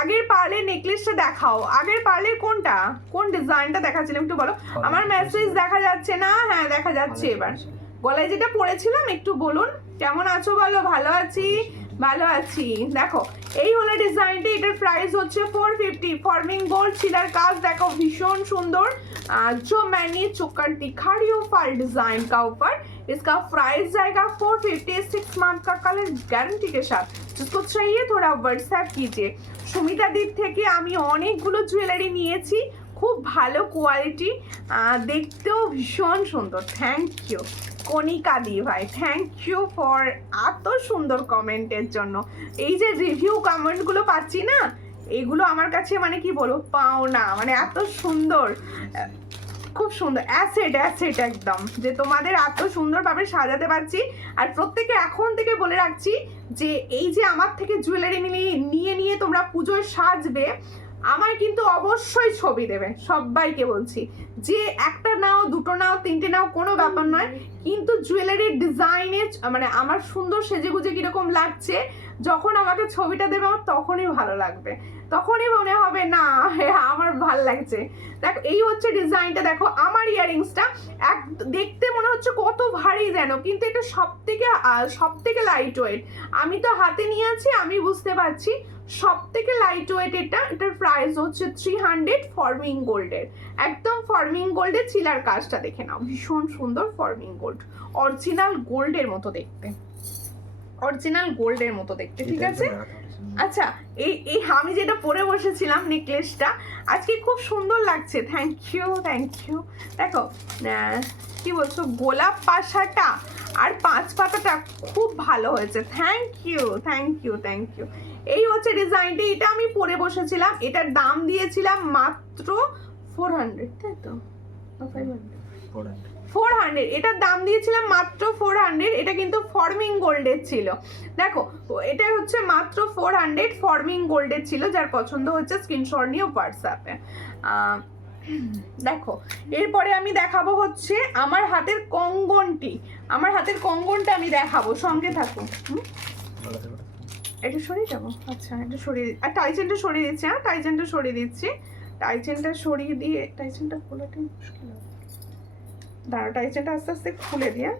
আগের পার্লের নেকলেসটা দেখাও। আগের পার্লের কোনটা, কোন ডিজাইনটা দেখাচ্ছিলাম একটু বলো। আমার মেসেজ দেখা যাচ্ছে না। হ্যাঁ দেখা যাচ্ছে এবার। গলায় যেটা পরেছিলাম একটু বলুন। কেমন আছো বলো? ভালো আছি, ভালো আছি। দেখো এই হলো ডিজাইনটা, এটার প্রাইস হচ্ছে 450। फॉर्मिंग गोल्ड छिलर काज देखो भीषण सुंदर। जो मैंने चोकर दिखा रही हूँ फॉल डिजाइन का ऊपर, इसका प्राइस जाएगा 450, 6 मंथ का कलर गारंटी के साथ। जिसको चाहिए थोड़ा व्हाट्सएप कीजिए। সুমিতা দিক থেকে আমি অনেকগুলো জুয়েলারি নিয়েছি, খুব ভালো কোয়ালিটি, দেখতেও ভীষণ সুন্দর। থ্যাংক ইউ কণিকা দি ভাই, থ্যাংক ইউ ফর এত সুন্দর কমেন্টের জন্য। এই যে রিভিউ কমেন্টগুলো পাচ্ছি না, এগুলো আমার কাছে মানে কি বলবো পাওনা, মানে এত সুন্দর। খুব সুন্দর অ্যাসেট একদম, যে তোমাদের এত সুন্দরভাবে সাজাতে পারছি। আর প্রত্যেকে এখন থেকে বলে রাখছি যে এই যে আমার থেকে জুয়েলারি নিয়ে তোমরা পুজোয় সাজবে, আমায় কিন্তু অবশ্যই ছবি দেবে, সবাইকে বলছি। যে একটা নাও, দুটো নাও, তিনটে নাও, কোনো ব্যাপার নয়, কিন্তু জুয়েলারির ডিজাইনে মানে আমার সুন্দর সেজেগুজে কিরকম লাগছে, যখন আমাকে ছবিটা দেবে আমার তখনই ভালো লাগবে, তখনই মনে হবে না আমার ভাল লাগছে। দেখো এই হচ্ছে ডিজাইনটা, দেখো আমার ইয়াররিংসটা এক দেখতে মনে হচ্ছে কত ভারী যেন, কিন্তু এটা সব থেকে লাইট ওয়েট। আমি তো হাতে নিয়ে আছি, আমি বুঝতে পারছি সব থেকে লাইট ওয়েট এটা। এটার প্রাইস হচ্ছে 300 ফর্মিং গোল্ডের, একদম ফর্মিং গোল্ডের চিলার কাজটা দেখে নাও, ভীষণ সুন্দর ফর্মিং গোল্ড, অরিজিনাল গোল্ডের মতো দেখতে, অরিজিনাল গোল্ডের মতো দেখতে, ঠিক আছে। আচ্ছা এই আমি যেটা পরে বসেছিলাম নেকলেসটা, আজকে খুব সুন্দর লাগছে, থ্যাংক ইউ। দেখো কি বলছো, গোলাপ পাশাটা আর 5 পাতাটা খুব ভালো হয়েছে, থ্যাংক ইউ। এই হচ্ছে ডিজাইনটা, এটা আমি পরে বসেছিলাম, এটার দাম দিয়েছিলাম মাত্র 400, তাই তো 400, এটার দাম দিয়েছিলাম মাত্র 400। এটা কিন্তু ফর্মিং গোল্ডের ছিল, দেখো এটা হচ্ছে মাত্র 400 ফর্মিং গোল্ডের ছিল। যার পছন্দ হচ্ছে স্ক্রিনশট নিয়ে হোয়াটসঅ্যাপে। দেখো এরপরে আমি দেখাবো হচ্ছে আমার হাতের কঙ্গনটা আমি দেখাবো, সঙ্গে থাকো। এটা সরিয়ে যাবো, আচ্ছা এটা সরিয়ে, আর টাইচেনটা সরিয়ে দিচ্ছি, হ্যাঁ টাইচেনটা সরিয়ে দিচ্ছি, টাইচেনটা সরিয়ে দিয়ে টাইচেনটা খোলাটা মুশকিল হবে, দাঁড়া টাইচেনটা আস্তে আস্তে খুলে দিয়ে।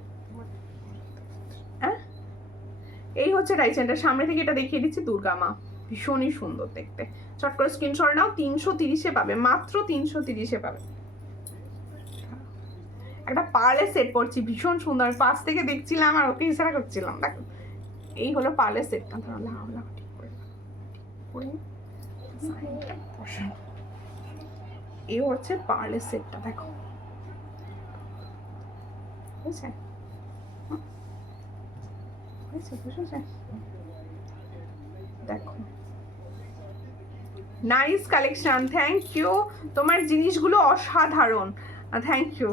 হ্যাঁ এই হচ্ছে টাইচেনটা, সামনে থেকে এটা দেখিয়ে দিচ্ছি, দুর্গা মা, ভীষণই সুন্দর দেখতে। চট করে স্ক্রিনশট নাও, 330-এ পাবে, মাত্র 330-এ পাবে। একটা পার্লের সেট পরছি, ভীষণ সুন্দর, পাশ থেকে দেখছিলাম আর ওকে ইশারা করছিলাম। দেখো এই হলো পার্লের সেটটা, ঠিক করে এই হচ্ছে পার্লের সেটটা, দেখো বুঝছে, দেখো নাইস কালেকশন, থ্যাংক ইউ, তোমার জিনিসগুলো অসাধারণ, থ্যাংক ইউ।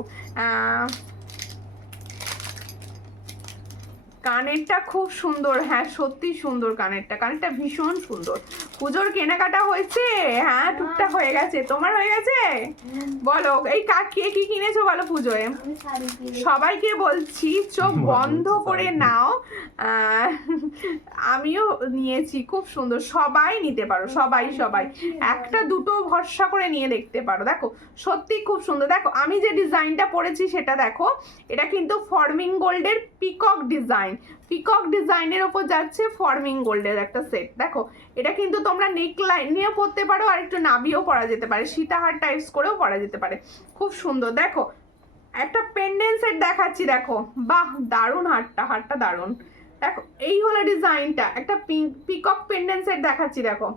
কানেরটা খুব সুন্দর, হ্যাঁ সত্যি সুন্দর, কানেরটা ভীষণ সুন্দর। পুজোর কেনাকাটা হয়েছে? হ্যাঁ টুকটাক হয়ে গেছে, তোমার হয়ে গেছে? বলো এই কে কি কিনেছো বলো পুজোয়? সবাইকে বলছি চোখ বন্ধ করে নাও, আমিও নিয়েছি, খুব সুন্দর, সবাই নিতে পারো, সবাই একটা দুটো ভরসা করে নিয়ে দেখতে পারো। দেখো সত্যি খুব সুন্দর, দেখো আমি যে ডিজাইনটা পরেছি সেটা দেখো, এটা কিন্তু ফর্মিং গোল্ডের পিকক ডিজাইনের ওপর যাচ্ছে ফর্মিং গোল্ডের একটা সেট। দেখো এটা কিন্তু তোমরা নেকলাইন নিয়ে পরতে পারো, আর একটু নাবিও পরা যেতে পারে, সীতাহার টাইপস করেও পরা যেতে পারে, খুব সুন্দর। দেখো একটা পেন্ডেন্ট সেট দেখাচ্ছি, দেখো বাহ দারুণ, হারটা দারুণ। দেখো এই হলো ডিজাইনটা, একটা পিকক পেন্ডেন্ট সেট দেখাচ্ছি, দেখো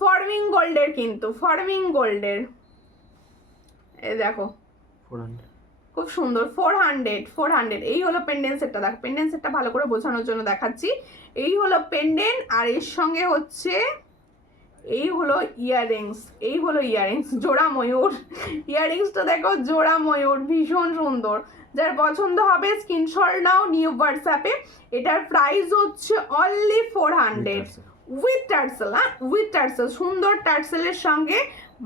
ফর্মিং গোল্ডের, কিন্তু ফর্মিং গোল্ডের, এই দেখো খুব সুন্দর, 400। এই হলো পেন্ডেন্ট সেটটা, দেখো পেন্ডেন্ট সেটটা ভালো করে বোঝানোর জন্য দেখাচ্ছি। এই হলো পেন্ডেন্ট, আর এর সঙ্গে হচ্ছে এই হলো ইয়াররিংস, জোড়া ময়ূর, ইয়াররিংসটা দেখো জোড়া ময়ূর, ভীষণ সুন্দর। যার পছন্দ হবে স্ক্রিনশট নাও, নিউ হোয়াটসঅ্যাপে। এটার প্রাইস হচ্ছে অনলি 400 উইথ টার্সেল, হ্যাঁ উইথ টার্সেল, সুন্দর টার্সেলের সঙ্গে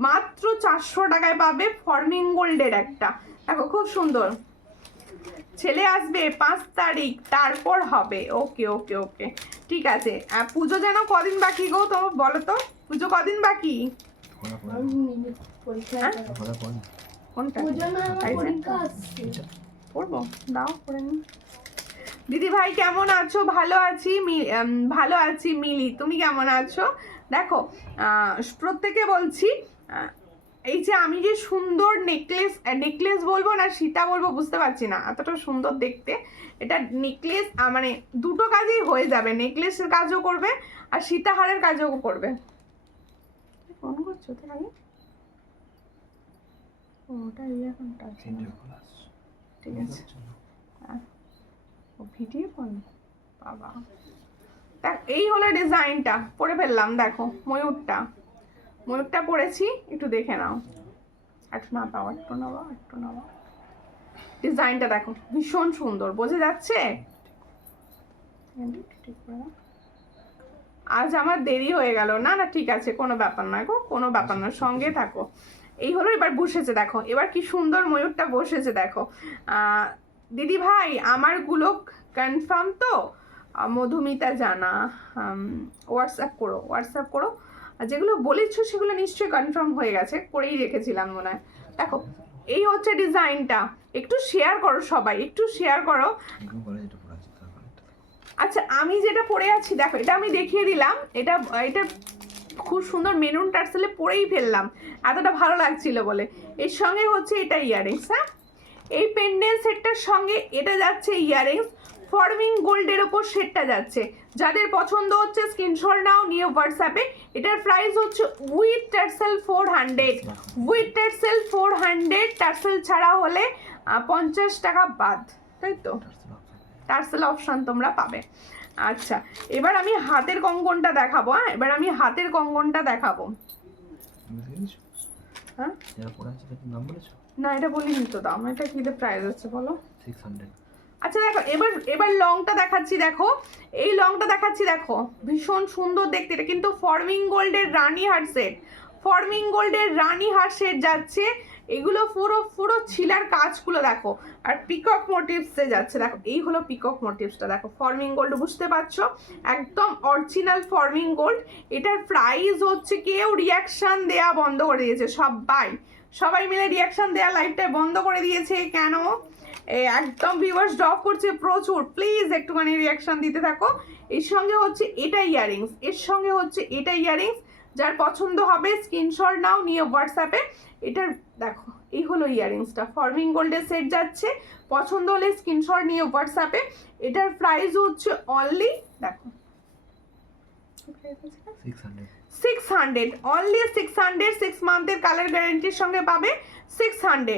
মাত্র 400 টাকায় পাবে ফর্মিং গোল্ডের একটা। দেখো খুব সুন্দর, ছেলে আসবে 5 তারিখ, তারপর হবে। ওকে ঠিক আছে। পুজো যেন কদিন বাকি গো, তো বলো তো পুজো কদিন বাকি? পড়বো, দাও করে নি। দিদি ভাই কেমন আছো? ভালো আছি মিলি, তুমি কেমন আছো? দেখো প্রত্যেকে বলছি, এই যে আমি যে সুন্দর নেকলেস বলবো না সীতা বলবো বুঝতে পারছি না, এতটা সুন্দর দেখতে এটা নেকলেস, মানে দুটো কাজই হয়ে যাবে, নেকলেসের কাজও করবে আর সীতাহারের কাজও করবে। ফোন করছো তো আগে, ওটা এখন ঠিক আছে, ও ভিডিও ফোন বাবা। এই হলো ডিজাইনটা, পরে ফেললাম, দেখো ময়ূরটা পরেছি, একটু দেখে নাও, একটু নাও ডিজাইনটা দেখো ভীষণ সুন্দর, বোঝা যাচ্ছে? আজ আমার দেরি হয়ে গেল। না না ঠিক আছে, কোনো ব্যাপার নয় গো, কোনো ব্যাপার না, সঙ্গে থাকো। এই হলো, এবার বসেছে দেখো, এবার কি সুন্দর ময়ূরটা বসেছে দেখো। দিদি ভাই আমারগুলো কনফার্ম তো? মধুমিতা জানা, হোয়াটসঅ্যাপ করো। আর যেগুলো বলেছো সেগুলো নিশ্চয়ই কনফার্ম হয়ে গেছে, করেই রেখেছিলাম মনে হয়। দেখো এই হচ্ছে ডিজাইনটা, একটু শেয়ার করো সবাই, একটু শেয়ার করো। আচ্ছা আমি যেটা পরে আছি দেখো, এটা আমি দেখিয়ে দিলাম, এটা খুব সুন্দর মেরুন টার্সেলে পরেই ফেললাম, এতটা ভালো লাগছিল বলে। এর সঙ্গে হচ্ছে এটা ইয়াররিংস, হ্যাঁ এই পেন্ডেন্ট সেটটার সঙ্গে এটা যাচ্ছে ইয়াররিংস, ফর্মিং গোল্ডের ওপর সেটটা যাচ্ছে। যাদের পছন্দ হচ্ছে স্ক্রিনশট নাও, নিয়ে হোয়াটসঅ্যাপে। এটার প্রাইস হচ্ছে with tassel 400, with tassel 400, tassel ছাড়া হলে 50 টাকা বাদ, তাই তো? টার্সেল অপশন তোমরা পাবে। আচ্ছা এবার আমি হাতের কঙ্কনটা দেখাবো। হ্যাঁ এবার আমি হাতের কঙ্কনটা দেখাবো। হ্যাঁ না এটা বলিনি তো দাম, এটা কি প্রাইস আছে বলো? 600। আচ্ছা দেখো এবার লংটা দেখাচ্ছি, দেখো এই লংটা দেখাচ্ছি, দেখো ভীষণ সুন্দর দেখতে। এটা কিন্তু ফর্মিং গোল্ডের রানী হার সেট, ফর্মিং গোল্ডের রানী হার সেট যাচ্ছে। এগুলো পুরো ছিলার কাজগুলো দেখো, আর পিকক মোটিভসে যাচ্ছে। দেখো এই হলো পিকক মোটিভসটা, দেখো ফর্মিং গোল্ড, বুঝতে পারছো? একদম অরিজিনাল ফর্মিং গোল্ড। এটার প্রাইস হচ্ছে, কেউ রিয়াকশন দেয়া বন্ধ করে দিয়েছে, সবাই মিলে রিয়াকশন দেয়া লাইভটা বন্ধ করে দিয়েছে। কেন? একদম ভিউয়ার্স ড্রপ করছে প্রচুর, প্লিজ একটুখানি রিয়াকশন দিতে থাকো। এর সঙ্গে হচ্ছে এটা ইয়াররিংস, এর সঙ্গে হচ্ছে এটা ইয়াররিংস। যার পছন্দ হবে স্ক্রিনশট নাও, নিয়ে হোয়াটসঅ্যাপে। এটার দেখো এই হলো ইয়াররিংসটা, ফর্মিং গোল্ডের সেট যাচ্ছে। পছন্দ হলে স্ক্রিনশট নিয়ে হোয়াটসঅ্যাপে। এটার প্রাইস হচ্ছে অনলি দেখো 600, অনলি 600, 6 মান্থের কালার গ্যারেন্টির সঙ্গে পাবে 600।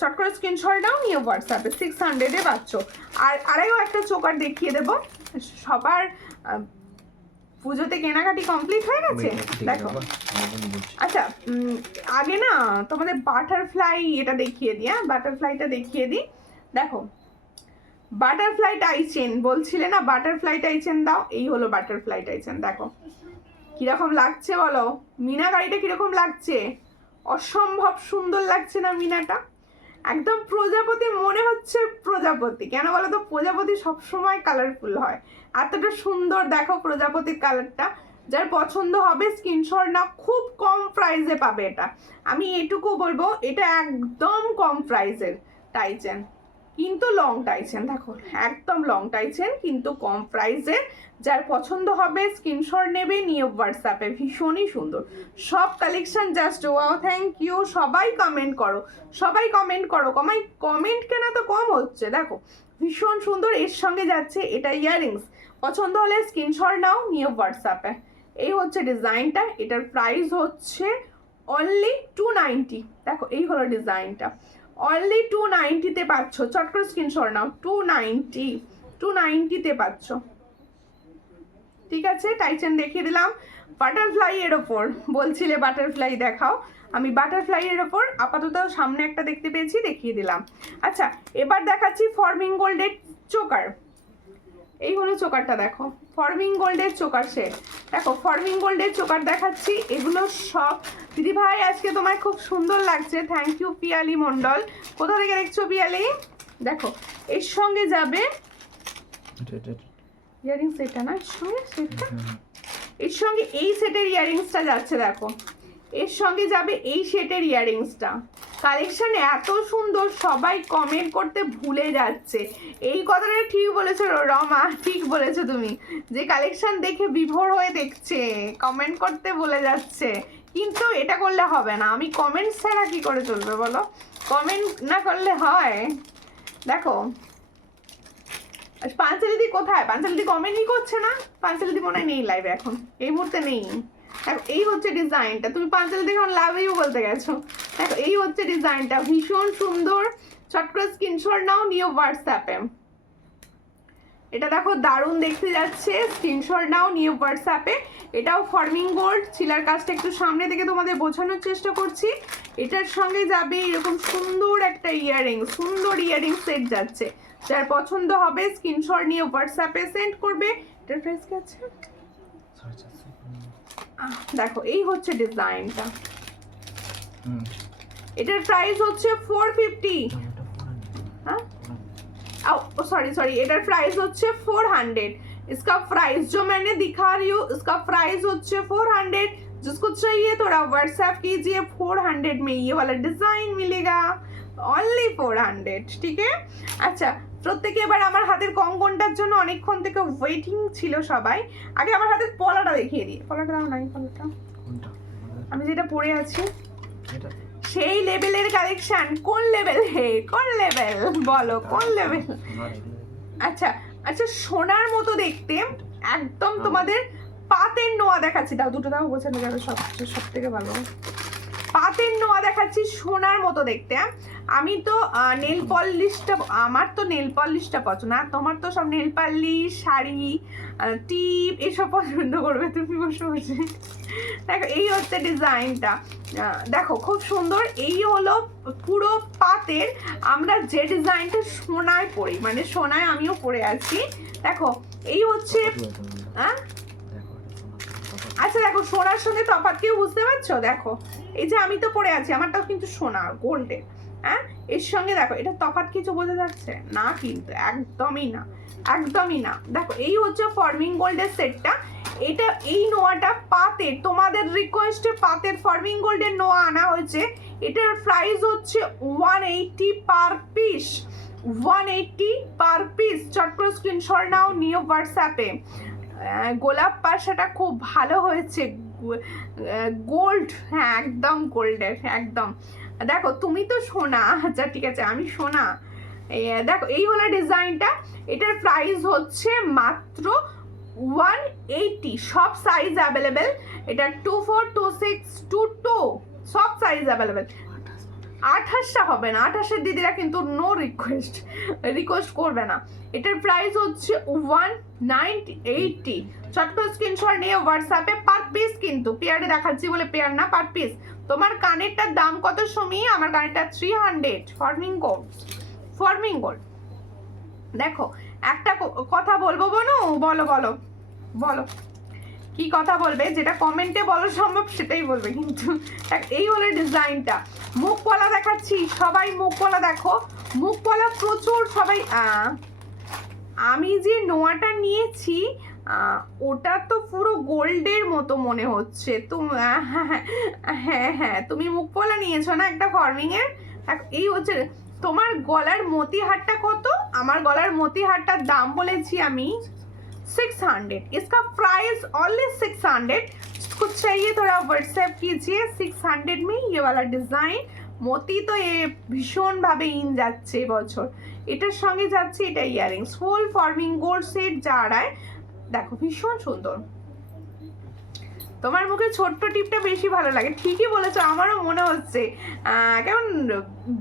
চট করে স্ক্রিনশট নাও, নিয়ে হোয়াটসঅ্যাপে 600-এ পাচ্ছ। আর আরেও একটা চোকার দেখিয়ে দেবো। সবার পুজোতে কেনাকাটি কমপ্লিট হয়ে গেছে দেখো। আচ্ছা আগে না তোমাদের বাটারফ্লাই এটা দেখিয়ে দিই। হ্যাঁ বাটারফ্লাইটা দেখিয়ে দিই, দেখো বাটারফ্লাই টাই চেন বলছিলে না, বাটারফ্লাই টাই চেন দাও। এই হলো বাটারফ্লাই টাই চেন, দেখো কিরকম লাগছে বলো? মিনাকারিটা কিরকম লাগছে? অসম্ভব সুন্দর লাগছে না মিনাটা? একদম প্রজাপতি মনে হচ্ছে প্রজাপতি। কেন বলো তো? প্রজাপতি সবসময় কালারফুল হয়, এতটা সুন্দর দেখো প্রজাপতির কালারটা। যার পছন্দ হবে স্ক্রিনশট না, খুব কম প্রাইসে পাবে এটা। আমি এটুকু বলবো, এটা একদম কম প্রাইসের টাইচেন, কিন্তু লং টাইচেন, দেখো একদম লং টাইচেন কিন্তু কম প্রাইসে। যার পছন্দ হবে স্ক্রিনশট নেবে, নিয়ে হোয়াটসঅ্যাপে। ভীষণই সুন্দর সব collection, just wow, thank you. সবাই কমেন্ট করো, কমেন্ট কেন তো কম হচ্ছে? দেখো ভীষণ সুন্দর। এর সঙ্গে যাচ্ছে এটা ইয়াররিংস, পছন্দ হলে স্ক্রিনশট নাও, নিয়ে হোয়াটসঅ্যাপে। এই হচ্ছে ডিজাইনটা, এটার প্রাইস হচ্ছে অনলি 290। দেখো এই হলো ডিজাইনটা, অনলি 290-তে পাচ্ছ। চট করে স্ক্রিনশট নাও, 290-তে পাচ্ছ। ঠিক আছে টাইচেন দেখিয়ে দিলাম। বাটারফ্লাই এর ওপর বলছিলে, বাটারফ্লাই দেখাও। আমি বাটারফ্লাই এর ওপর আপাতত সামনে একটা দেখতে পেয়েছি, দেখিয়ে দিলাম। আচ্ছা এবার দেখাচ্ছি ফর্মিং গোল্ডের চোকার। এই হলো চোকারটা, দেখো ফর্মিং গোল্ডের চোকার সেট। দেখো ফর্মিং গোল্ডের চোকার দেখাচ্ছি। এগুলো সব দিদি ভাই আজকে তোমায় খুব সুন্দর লাগছে, থ্যাংক ইউ পিয়ালি মন্ডল। কোথা থেকে দেখছো পিয়ালি? দেখো এর সঙ্গে যাবে ইয়ারিংস, এটা না এর সঙ্গে এই সেটের ইয়ারিংসটা যাচ্ছে। দেখো এর সঙ্গে যাবে এই সেটের ইয়ারিংসটা। কালেকশন এত সুন্দর, সবাই কমেন্ট করতে ভুলে যাচ্ছে। এই কথাটা ঠিক বলেছো রমা, ঠিক বলেছো তুমি, যে কালেকশন দেখে বিভোর হয়ে দেখছে, কমেন্ট করতে ভুলে যাচ্ছে। কিন্তু এটা করলে হবে না, আমি কমেন্ট ছাড়া কি করে চলবে বলো? কমেন্ট না করলে হয়? দেখো পাঞ্চালিদি কোথায়? পাঞ্চালিদি কমেন্টই করছে না। পাঞ্চালিদি মনে হয় নেই লাইভে এখন, এই মুহূর্তে নেই। দেখো এই হচ্ছে ডিজাইনটা, তুমি পাঞ্চালিদি এখন লাভেই বলতে গেছো। দেখো এই হচ্ছে ডিজাইনটা, ভীষণ সুন্দর। চট করে স্ক্রিনশট নাও, নিয়ে হোয়াটসঅ্যাপে। এটা দেখো দারুণ দেখতে যাচ্ছে, স্ক্রিনশট নাও নিয়ে হোয়াটসঅ্যাপে। এটাও ফর্মিং গোল্ড, ছিলার কাজটা একটু সামনে থেকে তোমাদের বোঝানোর চেষ্টা করছি। এটার সঙ্গে যাবে এরকম সুন্দর একটা ইয়ারিং, সুন্দর ইয়ারিং সেট যাচ্ছে। যার পছন্দ হবে স্ক্রিনশট নিয়ে হোয়াটসঅ্যাপে সেন্ড করবে। এটার প্রাইস কি আছে? দেখো এই হচ্ছে ডিজাইনটা, এটার প্রাইস হচ্ছে 450। हाँ सॉरी এটার প্রাইস হচ্ছে 400। इसका प्राइस जो मैंने दिखा रही हूँ इसका प्राइस হচ্ছে 400। जिसको चाहिए थोड़ा व्हाट्सएप कीजिए, 400 में ये वाला डिजाइन मिलेगा, ओनली 400। ठीक है, আচ্ছা প্রত্যেকে এবার আমার হাতের কঙ্কনটার জন্য অনেকক্ষণ থেকে ওয়েটিং ছিল সবাই। আগে আমার হাতের পলাটা দেখিয়ে দিই। পলাটা দাও নাই, পলাটা আমি যেটা পরে আছি সেই লেভেলের কালেকশন। কোন লেভেল হে, কোন লেভেল বলো, কোন লেভেল? আচ্ছা আচ্ছা, সোনার মতো দেখতে একদম তোমাদের পাতের নোয়া দেখাচ্ছি। দাও দুটো দাও, বোঝানো যাবে সব থেকে ভালো। পাতের নোয়া দেখাচ্ছি, সোনার মতো দেখতে। আমি তো নেল পলিশটা, আমার তো নেল পলিশটা পছন্দ, আর তোমার তো সব নেল পলিশ, শাড়ি, টিপ এসব পছন্দ করবে তুমি বসে বসে। দেখো এই হচ্ছে ডিজাইনটা, দেখো খুব সুন্দর। এই হলো পুরো পাতের, আমরা যে ডিজাইনটা সোনায় পরি, মানে সোনায় আমিও পরে আছি। দেখো এই হচ্ছে আচ্ছা দেখো সোনার সঙ্গে তফাৎ কেউ বুঝতে পারছো? দেখো এই যে আমি তো পরে আছি, আমারটাও কিন্তু সোনা গোল্ডের। হ্যাঁ, এর সঙ্গে দেখো এটা তফাৎ কিছু বোঝা যাচ্ছে না, কিন্তু একদমই না, একদমই না। দেখো এই হচ্ছে ফর্মিং গোল্ডের সেটটা। এটা এই নোয়াটা পাতের, তোমাদের রিকোয়েস্টে পাতের ফর্মিং গোল্ডের নোয়া আনা হয়েছে। এটার প্রাইস হচ্ছে 180 পার পিস, 180 পার পিস। চট করে স্ক্রিনশট নাও, নিও হোয়াটসঅ্যাপে। গোলাপ পাশাটা খুব ভালো হয়েছে, গোল্ড, হ্যাঁ একদম গোল্ডের, একদম। দেখো তুমি তো সোনা, আচ্ছা ঠিক আছে আমি সোনা। দেখো এই হলো ডিজাইনটা, এটার প্রাইস হচ্ছে মাত্র 180। সব সাইজ অ্যাভেলেবেল, এটা 24, 26, 22 সব সাইজ অ্যাভেলেবেল। 28টা হবে না, 28এর দিদিরা কিন্তু নো রিকোয়েস্ট করবে না। এটার প্রাইস হচ্ছে 190। চট করে স্ক্রিনশট নিয়ে হোয়াটসঅ্যাপে পার পিস, কিন্তু পেয়ারে দেখাচ্ছি বলে পেয়ার না, পার পিস। তোমার কানেরটার দাম কত সুমি? আমার কানেরটা 300 ফর্মিং গোল্ড, ফর্মিং গোল্ড। দেখো একটা কথা বলবো বনু, বলো বলো বলো কি কথা বলবে, যেটা কমেন্টে বলা সম্ভব সেটাই বলবে। কিন্তু এই হলো ডিজাইনটা। মুখ পলা দেখাচ্ছি, সবাই মুখ পলা দেখো, মুখ পলা প্রচুর সবাই। আমি যে নোয়াটা নিয়েছি ওটা তো পুরো গোল্ডের মতো মনে হচ্ছে। হ্যাঁ হ্যাঁ তুমি মুখ পলা নিয়েছো না একটা ফর্মিং এর। এই হচ্ছে তোমার গলার মতিহারটা কত? আমার গলার মতিহারটার দাম বলেছি আমি 600। इसका प्राइस ओनली 600। कुछ चाहिए थोड़ा व्हाट्सएप कीजिए। 600 में ये वाला डिजाइन मोती तो ये भीषण भावे इन যাচ্ছে বছর। এটার সঙ্গে যাচ্ছে এটা ইয়ারিংস, ফুল ফর্মিং গোল্ড সেট যা রায়। দেখো ভীষণ সুন্দর। তোমার মুখে ছোট্ট টিপটা বেশি ভালো লাগে, ঠিকই বলেছো, আমারও মনে হচ্ছে কেমন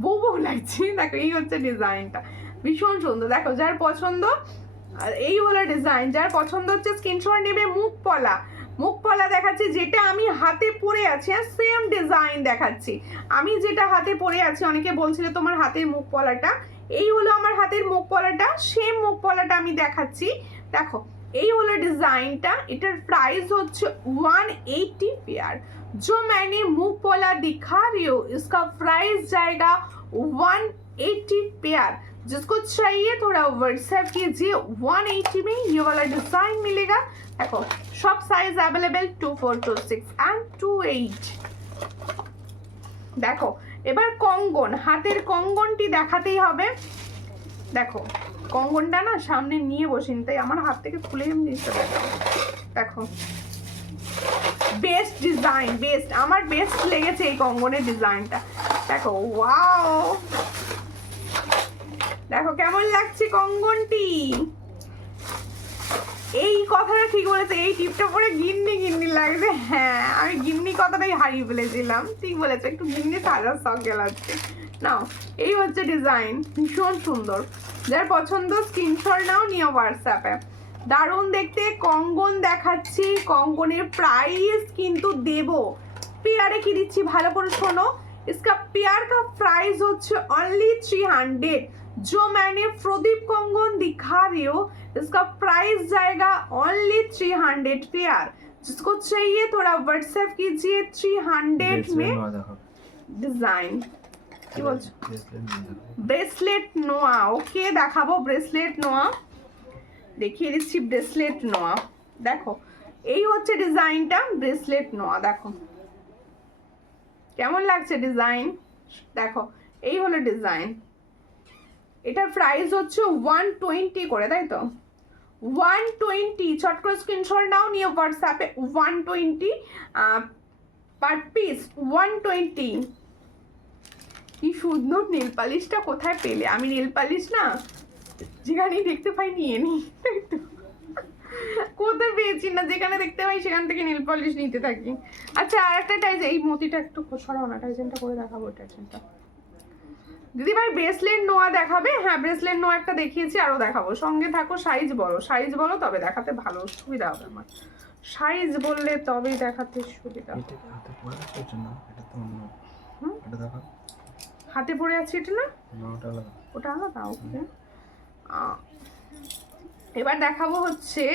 বউ বউ লাগছে। দেখো এই হচ্ছে ডিজাইনটা, ভীষণ সুন্দর। দেখো যার পছন্দ, আর এই হলো ডিজাইন, যার পছন্দ হচ্ছে স্ক্রিনশট নেবে। মুখ পলা, মুখ পলা দেখাচ্ছি, যেটা আমি হাতে পরে আছি, আর সেম ডিজাইন দেখাচ্ছি। আমি যেটা হাতে পরে আছি, অনেকে বলছিল তোমার হাতের মুখ পলাটা, এই হলো আমার হাতের মুখ পলাটা, সেম মুখ পলাটা আমি দেখাচ্ছি। দেখো এই হলো ডিজাইনটা, এটার প্রাইস হচ্ছে 180 पेयर। जो मैंने मुंह पोला दिखा रही हूँ इसका प्राइस जाएगा 180 पेयर। जिसको चाहिए थोड़ा व्हाट्सएप कीजिए। 180 में ये वाला डिजाइन मिलेगा। देखो सब साइज अवेलेबल 24, 26 एंड 28। देखो এবার কঙ্গন, হাতের কঙ্গনটি দেখাতেই হবে। দেখো কঙ্গনটা না সামনে নিয়ে বসিনি, তাই আমার হাত থেকে খুলে আমি জিনিসটা দেখো। বেস্ট ডিজাইন, বেস্ট, আমার বেস্ট লেগেছে এই কঙ্গনের ডিজাইনটা। দেখো ওয়াও, দেখো কেমন লাগছে কঙ্গনটি। এই কথাটা ঠিক বলেছে, এই টিপটা পরে গিন্নি গিন্নি লাগবে। হ্যাঁ আমি গিন্নি কথাটাই হারিয়ে ফেলেছিলাম, ঠিক বলেছো, একটু গিন্নি সাজার শখ গেলাচ্ছে। নাও, এই হচ্ছে ডিজাইন, ভীষণ সুন্দর। যার পছন্দ স্ক্রিনশট নাও, নিও হোয়াটসঅ্যাপে। দারুণ দেখতে কঙ্গন দেখাচ্ছি, কঙ্গনের প্রাইস কিন্তু দেবো পেয়ারে কি দিচ্ছি ভালো করে শোনো। इसका पेयर का प्राइस होच्छे ओनली 300। जो मैंने प्रदीप कंगन दिखा रही हूँ इसका प्राइस जाएगा ओनली 300 पेयर। जिसको चाहिए थोड़ा व्हाट्सएप कीजिए 300 में। डिजाइन কি বলছো? ব্রেসলেট নোয়া, ওকে দেখাবো ব্রেসলেট নোয়া, দেখিয়ে দিচ্ছি ব্রেসলেট নোয়া। দেখো এই হচ্ছে ডিজাইনটা, ব্রেসলেট নোয়া। দেখো কেমন লাগছে ডিজাইন, দেখো এই হলো ডিজাইন। এটার প্রাইস হচ্ছে 120 করে, তাই তো 120। চট করে স্ক্রিনশট নাও, নিয়ে হোয়াটসঅ্যাপে 120 পার পিস 120। কি সুন্দর নেল পালিশটা কোথায় পেলে? আমি নেল পালিশ না যেখানেই দেখতে পাই নিয়ে নিই, কোথায় পেয়েছি না, যেখানে দেখতে পাই সেখান থেকে নেল পলিশ নিতে থাকি। আচ্ছা আর একটা টাইজ, এই মতিটা একটু সরাও না, টাইজেনটা করে দেখাবো টাইজেনটা। দিদি ভাই ব্রেসলেট নোয়া দেখাবে? হ্যাঁ ব্রেসলেট নোয়া একটা দেখিয়েছি, আরো দেখাবো, সঙ্গে থাকো। সাইজ বলো, সাইজ বলো তবে দেখাতে ভালো সুবিধা হবে আমার, সাইজ বললে তবেই দেখাতে সুবিধা। হাতে পড়ে আছে এটা না, ওটা আলাদা। ওকে এবার দেখাবো হচ্ছে,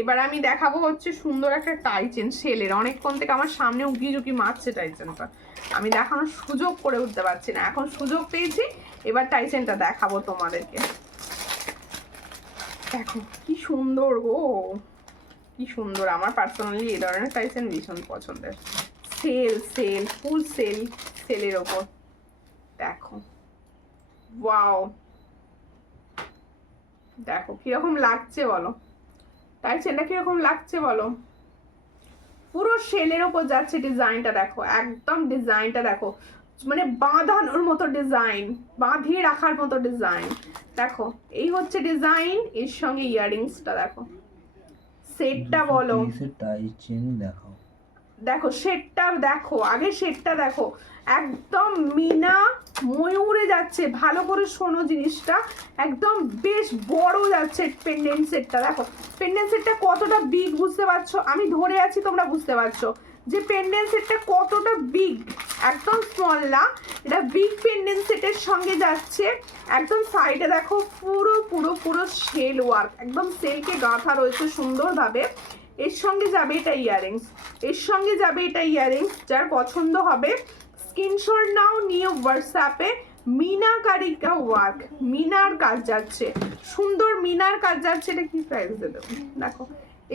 এবার আমি দেখাবো হচ্ছে সুন্দর একটা টাইচেন সেলের। অনেকক্ষণ থেকে আমার সামনে উকি ঝুঁকি মারছে টাইচেনটা, আমি দেখানোর সুযোগ করে উঠতে পারছি না, এখন সুযোগ পেয়েছি, এবার টাইচেনটা দেখাবো তোমাদেরকে। দেখো কি সুন্দর গো, কি সুন্দর। আমার পার্সোনালি এই ধরনের টাইচেন ভীষণ পছন্দের। সেল সেল ফুল সেল, সেলের ওপর দেখো, ওয়াও দেখো কিরকম লাগছে বলো, টাইচেনটা কিরকম লাগছে বলো। পুরো সেলের ওপর যাচ্ছে ডিজাইনটা, দেখো একদম ডিজাইনটা দেখো, মানে বাঁধানোর মতো ডিজাইন, বাঁধিয়ে রাখার মতো ডিজাইন। দেখো এই হচ্ছে ডিজাইন, এর সঙ্গে ইয়াররিংসটা দেখো, সেটটা বলো, টাইচেন দেখো, দেখো সেটটা দেখো, আগে সেটটা দেখো, একদম মিনা ময়ূরে যাচ্ছে। ভালো করে শোনো জিনিসটা, একদম বেশ বড় যাচ্ছে পেন্ডেন্ট সেটটা। দেখো পেন্ডেন্ট সেটটা কতটা বিগ বুঝতে পারছো, আমি ধরে আছি তোমরা বুঝতে পারছো যে পেন্ডেন্ট সেটটা কতটা বিগ, একদম স্মল না, এটা বিগ পেন্ডেন্ট সেটের সঙ্গে যাচ্ছে। একদম সাইডে দেখো পুরো পুরো পুরো সেল ওয়ার্ক, একদম সেলকে গাঁথা রয়েছে সুন্দরভাবে। এর সঙ্গে যাবে এটা ইয়াররিংস, এর সঙ্গে যাবে এটা ইয়াররিংস। যার পছন্দ হবে স্ক্রিনশট নাও, নিয়ে হোয়াটসঅ্যাপে। মিনাকারি কা ওয়ার্ক, মিনার কাজ যাচ্ছে, সুন্দর মিনার কাজ যাচ্ছে। এটা কি প্রাইস দেবো দেখো,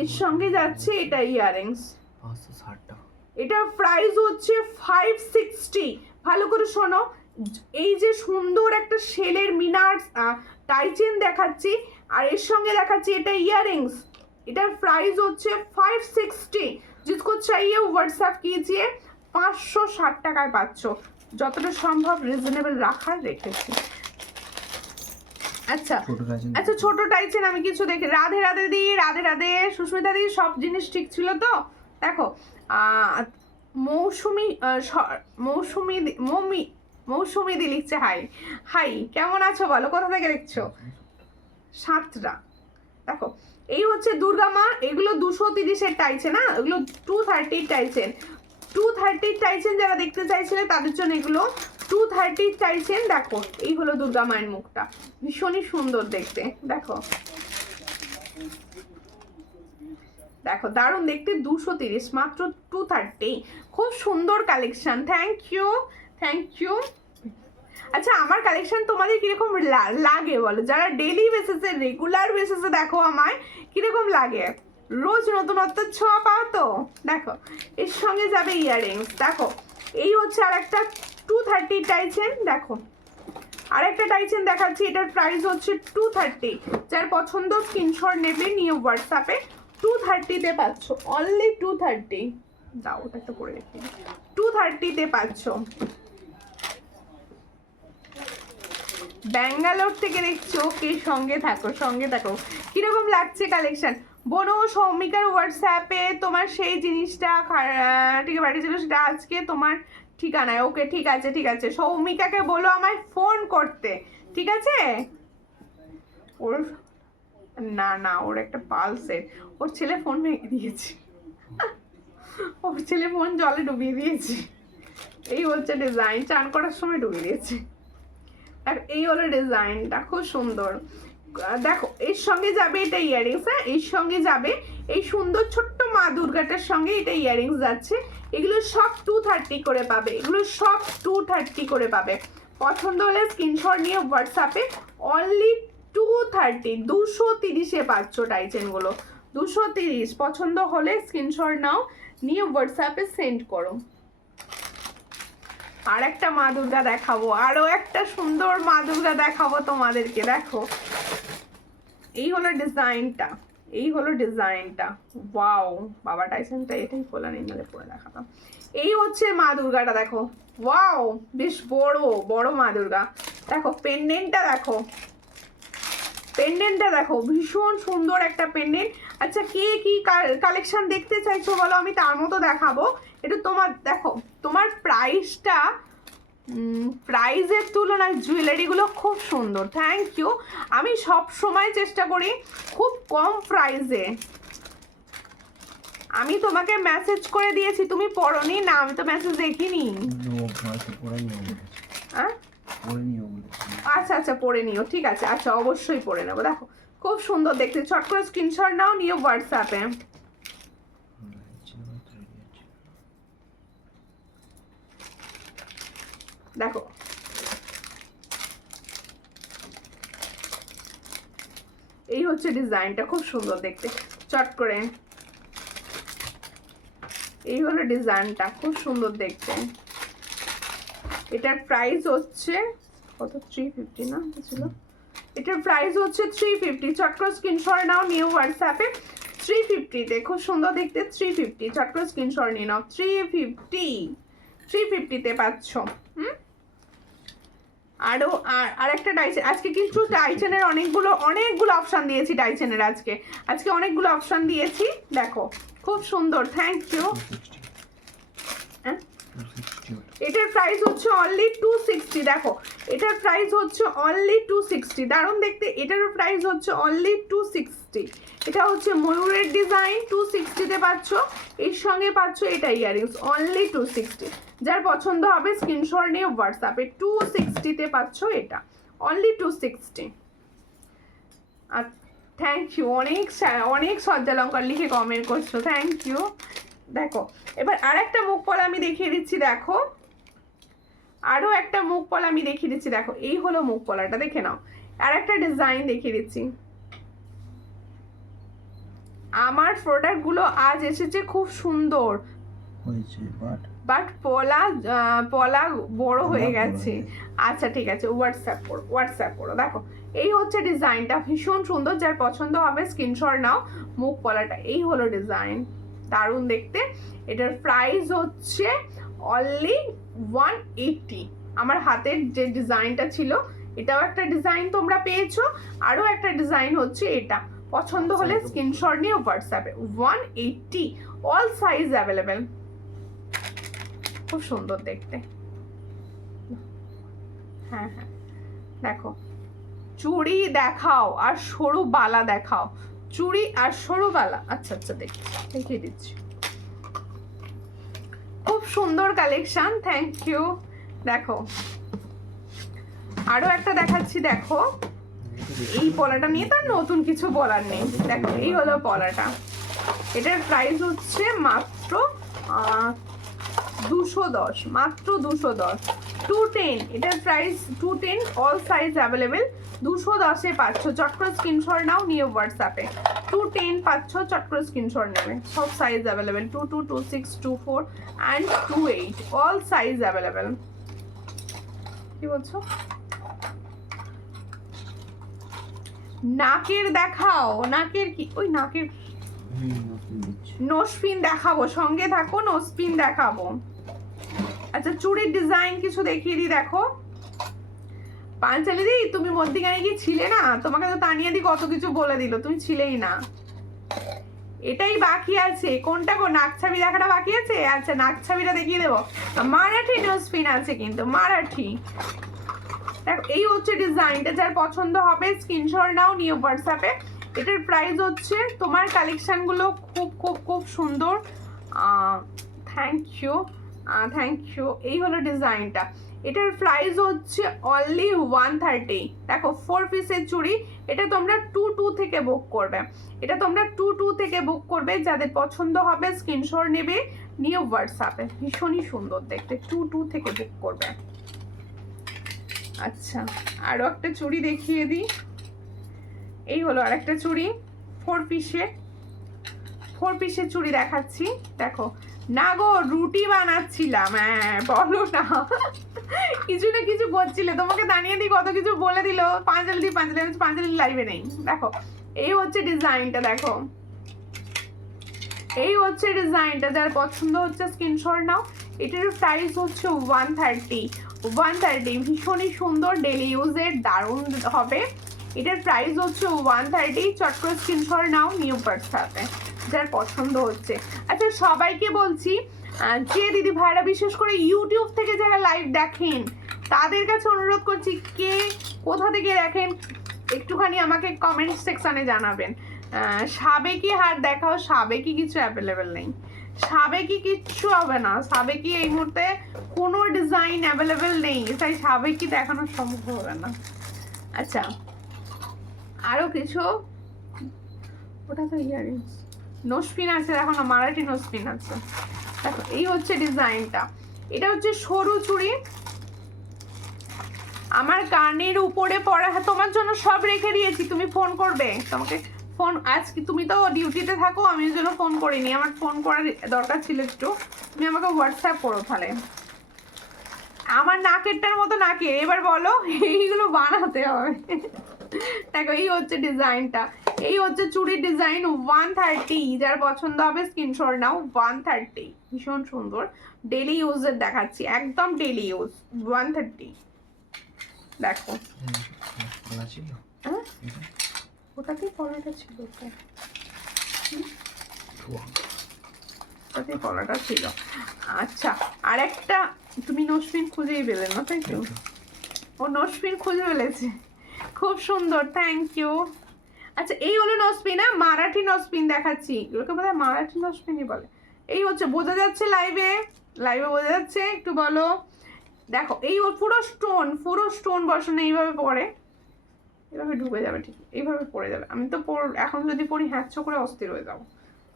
এর সঙ্গে যাচ্ছে এটা ইয়াররিংস, 560 টাকা। এটার প্রাইস হচ্ছে 560। ভালো করে শোনো, এই যে সুন্দর একটা সেলের মিনার টাইচেন দেখাচ্ছি, আর এর সঙ্গে দেখাচ্ছি এটা ইয়াররিংস। এটার প্রাইস হচ্ছে 560। जिसको चाहिए व्हाट्सएप कीजिए, 560 টাকায় পাচ্ছ। যতটা সম্ভব রিজনেবল রাখার রেখেছি। আচ্ছা আচ্ছা ছোট টাইচেন আমি কিছু দেখি। রাধে রাধে দি, রাধে রাধে সুস্মিতা দি, সব জিনিস ঠিক ছিল তো? দেখো মৌসুমি মৌসুমি মৌসুমি দি লিখছে হাই হাই, কেমন আছো বলো, কোথা থেকে দেখছো? সাতটা। দেখো এই হচ্ছে দুর্গা মা, এগুলো 230-এর টাইচেন, না এগুলো 230 টাইচেন। 230 টাইচেন যারা দেখতে চাইছিলে তাদের জন্য এগুলো 230 টাইচেন। দেখো এই হলো দুর্গা মায়ের মুখটা, ভীষণই সুন্দর দেখতে। দেখো দেখো দারুণ দেখতে, 230 মাত্র 230, খুব সুন্দর collection. Thank you thank you. আচ্ছা আমার কালেকশন তোমাদের কিরকম লাগে বলো, যারা ডেইলি বেসিসে রেগুলার বেসিসে দেখো আমায় কিরকম লাগে, রোজ নতুনত্ব ছোঁয়া পাও তো? দেখো এর সঙ্গে যাবে ইয়াররিংস। দেখো এই হচ্ছে আর একটা 230 টাইচেন। দেখো আরেকটা টাইচেন দেখাচ্ছি, এটার প্রাইস হচ্ছে 230। যার পছন্দ স্ক্রিনশট নেবে, নিয়ে হোয়াটসঅ্যাপে 230-তে পাচ্ছ, অনলি 230। দাও ওটা একটা করে রেখে, 230-তে পাচ্ছ। ব্যাঙ্গালোর থেকে দেখছো, ওকে সঙ্গে থাকো সঙ্গে থাকো। কিরকম লাগছে কালেকশন? বোনো সৌমিকার হোয়াটসঅ্যাপে তোমার সেই জিনিসটা ঠিক পাঠিয়েছিল, সেটা আজকে তোমার ঠিকানায়। ওকে ঠিক আছে ঠিক আছে, সৌমিকাকে বলো আমায় ফোন করতে, ঠিক আছে? ওর না না, ওর একটা পালসের, ওর ছেলে ফোন ভেঙে দিয়েছে, ওর ছেলে ফোন জলে ডুবিয়ে দিয়েছে। এই হচ্ছে ডিজাইন, চান করার সময় ডুবিয়ে দিয়েছে। এই হলো ডিজাইনটা, খুব সুন্দর। দেখো এর সঙ্গে যাবে এটা ইয়ারিংস, হ্যাঁ এর সঙ্গে যাবে এই সুন্দর ছোট্ট মা দুর্গাটার সঙ্গে এটা ইয়ারিংস যাচ্ছে। এগুলো সব 230 করে পাবে, এগুলো সব 230 করে পাবে। পছন্দ হলে স্ক্রিনশট নিয়ে হোয়াটসঅ্যাপে অনলি 230, 230-এ পাচ্ছ টাইচেনগুলো, 230। পছন্দ হলে স্ক্রিনশট নাও, নিয়ে হোয়াটসঅ্যাপে সেন্ড করো। আর একটা মা দুর্গা দেখাবো, আরো একটা সুন্দর মা দুর্গা দেখাবো তোমাদেরকে। দেখো এই হলো ডিজাইনটা, এই হলো ডিজাইনটা। ওয়াও, বাবা টাইসনটা এটাই খোলা নেই, নাহলে পরে দেখাতাম। এই হচ্ছে মা দুর্গাটা, দেখো ওয়াও, বেশ বড় বড় মা দুর্গা। দেখো পেন্ডেন্টটা দেখো, পেন্ডেন্টটা দেখো, ভীষণ সুন্দর একটা পেন্ডেন্ট। আচ্ছা কে কি কালেকশন দেখতে চাইছো বলো, আমি তার মতো দেখাবো। এটা তোমার দেখো, তোমার প্রাইসটা, প্রাইজের তুলনায় জুয়েলারিগুলো খুব সুন্দর। Thank you. আমি সব সময় চেষ্টা করি খুব কম প্রাইসে। আমি তোমাকে মেসেজ করে দিয়েছি, তুমি পড়োনি না? আমি তো মেসেজ দেখিনি। হ্যাঁ আচ্ছা আচ্ছা, পড়ে নিও, ঠিক আছে। আচ্ছা অবশ্যই পড়ে নেবো। দেখো খুব সুন্দর দেখতে, ছট করে স্ক্রিনশট নাও, নিও হোয়াটসঅ্যাপে। দেখো এই হচ্ছে ডিজাইনটা, খুব সুন্দর দেখতে, চট করে। এই হলো ডিজাইনটা, খুব সুন্দর দেখতে। এটার প্রাইস হচ্ছে কত? 350 না ছিল? এটার প্রাইস হচ্ছে 350। চট করে স্ক্রিনশট নাও, নিউ হোয়াটসঅ্যাপে। 350-তে খুব সুন্দর দেখতে, 350। চট করে স্ক্রিনশট নিয়ে নাও, 350-তে পাচ্ছ। আরো আর একটা টাইচেন, আজকে কিন্তু টাইচেনের অনেকগুলো অপশন দিয়েছি টাইচেনের, আজকে অনেকগুলো অপশন দিয়েছি। দেখো খুব সুন্দর, থ্যাংক ইউ। এটার প্রাইস হচ্ছে অনলি 260। দেখো এটার প্রাইস হচ্ছে অনলি 260, দারুণ দেখতে। এটারও প্রাইস হচ্ছে অনলি 260। এটা হচ্ছে ময়ূরের ডিজাইন, 260-তে পাচ্ছ। এর সঙ্গে পাচ্ছ এটা ইয়ারিংস, অনলি 260। যার পছন্দ হবে স্ক্রিনশট নিয়ে হোয়াটসঅ্যাপে, 260-তে পাচ্ছ এটা, অনলি 260। আর থ্যাংক ইউ, অনেক সজ্জালঙ্কার লিখে কমেন্ট করছো, থ্যাংক ইউ। দেখো এবার আর একটা মুখ পলা আমি দেখিয়ে দিচ্ছি। দেখো আরো একটা মুখ পলা আমি দেখিয়ে দিচ্ছি। দেখো এই হলো মুখ পলাটা, দেখে নাও। আর একটা ডিজাইন দেখিয়ে দিচ্ছি। আমার প্রোডাক্টগুলো আজ এসেছে খুব সুন্দর হয়েছে, বাট পলা বড় হয়ে গেছে। আচ্ছা ঠিক আছে, হোয়াটসঅ্যাপ করো। দেখো এই হচ্ছে ডিজাইনটা, ভীষণ সুন্দর। যার পছন্দ হবে স্ক্রিনশট নাও। মুখ পলাটা এই হলো ডিজাইন, দারুণ দেখতে। এটার প্রাইস হচ্ছে অনলি 180। আমার হাতের যে ডিজাইনটা ছিল, এটাও একটা ডিজাইন তোমরা পেয়েছো, আরও একটা ডিজাইন হচ্ছে এটা। পছন্দ হলে স্ক্রিনশট নিয়ে হোয়াটসঅ্যাপে, 180। অল সাইজ অ্যাভেলেবেল, খুব সুন্দর দেখতে। হ্যাঁ হ্যাঁ, দেখো চুড়ি দেখাও আর সরু বালা দেখাও, চুড়ি আর সরু বালা। আচ্ছা আচ্ছা, দেখিয়ে দিচ্ছি। খুব সুন্দর কালেকশন, থ্যাংক ইউ। দেখো আরো একটা দেখাচ্ছি। দেখো এই পলাটা নিয়ে তো নতুন কিছু বলার নেই। দেখো এই হলো পলাটা, এটার প্রাইস হচ্ছে মাত্র 210, মাত্র 210, 210। এটার প্রাইস 210, অল সাইজ অ্যাভেলেবেল, 210-এ পাচ্ছ। চট করে স্ক্রিনশট নাও, নিয়ে হোয়াটসঅ্যাপে। 210 পাচ্ছ, চট করে স্ক্রিনশট নেবে। সব size available, 22, 26, 24 and 28, all size available. কি বলছো? নাকের দেখাও, নাকের কি? ওই নাকের নোজপিন দেখাবো, সঙ্গে থাকো, নোজপিন দেখাবো। আচ্ছা চুড়ির ডিজাইন কিছু দেখিয়ে দিই। দেখো পাঞ্চালি দি, তুমি মধ্যিখানে কি ছিলে না? তোমাকে তো তানিয়া দি কত কিছু বলে দিল, তুমি ছিলেই না। এটাই বাকি আছে। কোনটা গো, নাকছাবি দেখাটা বাকি আছে? আচ্ছা নাকছাবিটা দেখিয়ে দেবো। মারাঠি নোজপিন আছে কিন্তু, মারাঠি। দেখো এই হচ্ছে ডিজাইনটা, যার পছন্দ হবে স্ক্রিনশট নাও, নিউ হোয়াটসঅ্যাপে। এটার প্রাইস হচ্ছে, তোমার কালেকশনগুলো খুব খুব খুব সুন্দর। Thank you, thank you. এই হলো ডিজাইনটা। এটার প্রাইস হচ্ছে অনলি 130। দেখো 4 পিসের চুড়ি। এটা তোমরা 22 থেকে বুক করবে, এটা তোমরা 22 থেকে বুক করবে। যাদের পছন্দ হবে স্ক্রিনশট নেবে, নিউ হোয়াটসঅ্যাপে। ভীষণই সুন্দর দেখতে, 22 থেকে বুক করবে। আচ্ছা আরও একটা চুড়ি দেখিয়ে দিই। এই হলো আর একটা চুড়ি, 4 পিসের চুড়ি দেখাচ্ছি। দেখো না গো, রুটি বানাচ্ছিলাম। হ্যাঁ বলো না, কিছু না কিছু করছিলে, তোমাকে দাঁড়িয়ে দিই কত কিছু বলে দিল। পাঞ্জালি লাইভে নেই। দেখো এই হচ্ছে ডিজাইনটা, দেখো এই হচ্ছে ডিজাইনটা। যার পছন্দ হচ্ছে স্ক্রিনশট নাও। এটার প্রাইস হচ্ছে 130। ভীষণই সুন্দর, ডেলি ইউজের, দারুণ হবে। এটার প্রাইস হচ্ছে 130। চট করে স্ক্রিনশট নাও, নিউ হোয়াটসঅ্যাপে যার পছন্দ হচ্ছে। আচ্ছা সবাইকে বলছি, যে দিদি ভাইরা বিশেষ করে ইউটিউব থেকে যারা লাইভ দেখেন, তাদের কাছে অনুরোধ করছি, কে কোথা থেকে দেখেন একটুখানি আমাকে কমেন্ট সেকশনে জানাবেন। সাবেকি হার দেখাও, সাবেকি কিছু অ্যাভেলেবেল নেই, সাবেকি কিচ্ছু হবে না, সাবেকি এই মুহূর্তে কোনো ডিজাইন অ্যাভেলেবেল নেই, তাই সাবেকি দেখানো সম্ভব হবে না। আচ্ছা আরও কিছু, ওটা তো ইয়ারিংস, নোজপিন আছে, দেখো না মারাঠি নোজপিন আছে। দেখো এই হচ্ছে ডিজাইনটা। এটা হচ্ছে সরু চুড়ি, আমার কানের উপরে পড়া। হ্যাঁ তোমার জন্য সব রেখে দিয়েছি, তুমি ফোন করবে, তোমাকে ফোন আজকে, তুমি তো ডিউটিতে থাকো, আমি ওই জন্য ফোন করিনি, আমার ফোন করার দরকার ছিল একটু, তুমি আমাকে হোয়াটসঅ্যাপ করো তাহলে। আমার নাকেরটার মতো নাকে, এবার বলো এইগুলো বানাতে হবে। দেখো এই হচ্ছে ডিজাইনটা, এই হচ্ছে চুড়ির ডিজাইন, 130। যার পছন্দ হবে স্ক্রিনশট নাও, 130। ভীষণ সুন্দর, ডেলি ইউজের দেখাচ্ছি, একদম ডেলি ইউজ, 130। দেখো হ্যাঁ ওটাতেই কলাটা ছিল, ওটাতেই কলাটা ছিল। আচ্ছা আর একটা, তুমি নোজপিন খুঁজেই পেলে না তাই তো? ও নোজপিন খুঁজে ফেলেছে, খুব সুন্দর, থ্যাংক ইউ। আচ্ছা এই হলো নোজপিন, না মারাঠি নোজপিন দেখাচ্ছি, এগুলোকে বোধহয় মারাঠি নোজপিনই বলে। এই হচ্ছে, বোঝা যাচ্ছে লাইভে বোঝা যাচ্ছে, একটু বলো। দেখো এই পুরো স্টোন বসানো, এইভাবে পরে এভাবে ঢুকে যাবে, ঠিক এইভাবে পড়ে যাবে। আমি তো এখন যদি পড়ি হ্যাঁচো করে অস্থির হয়ে যাবো।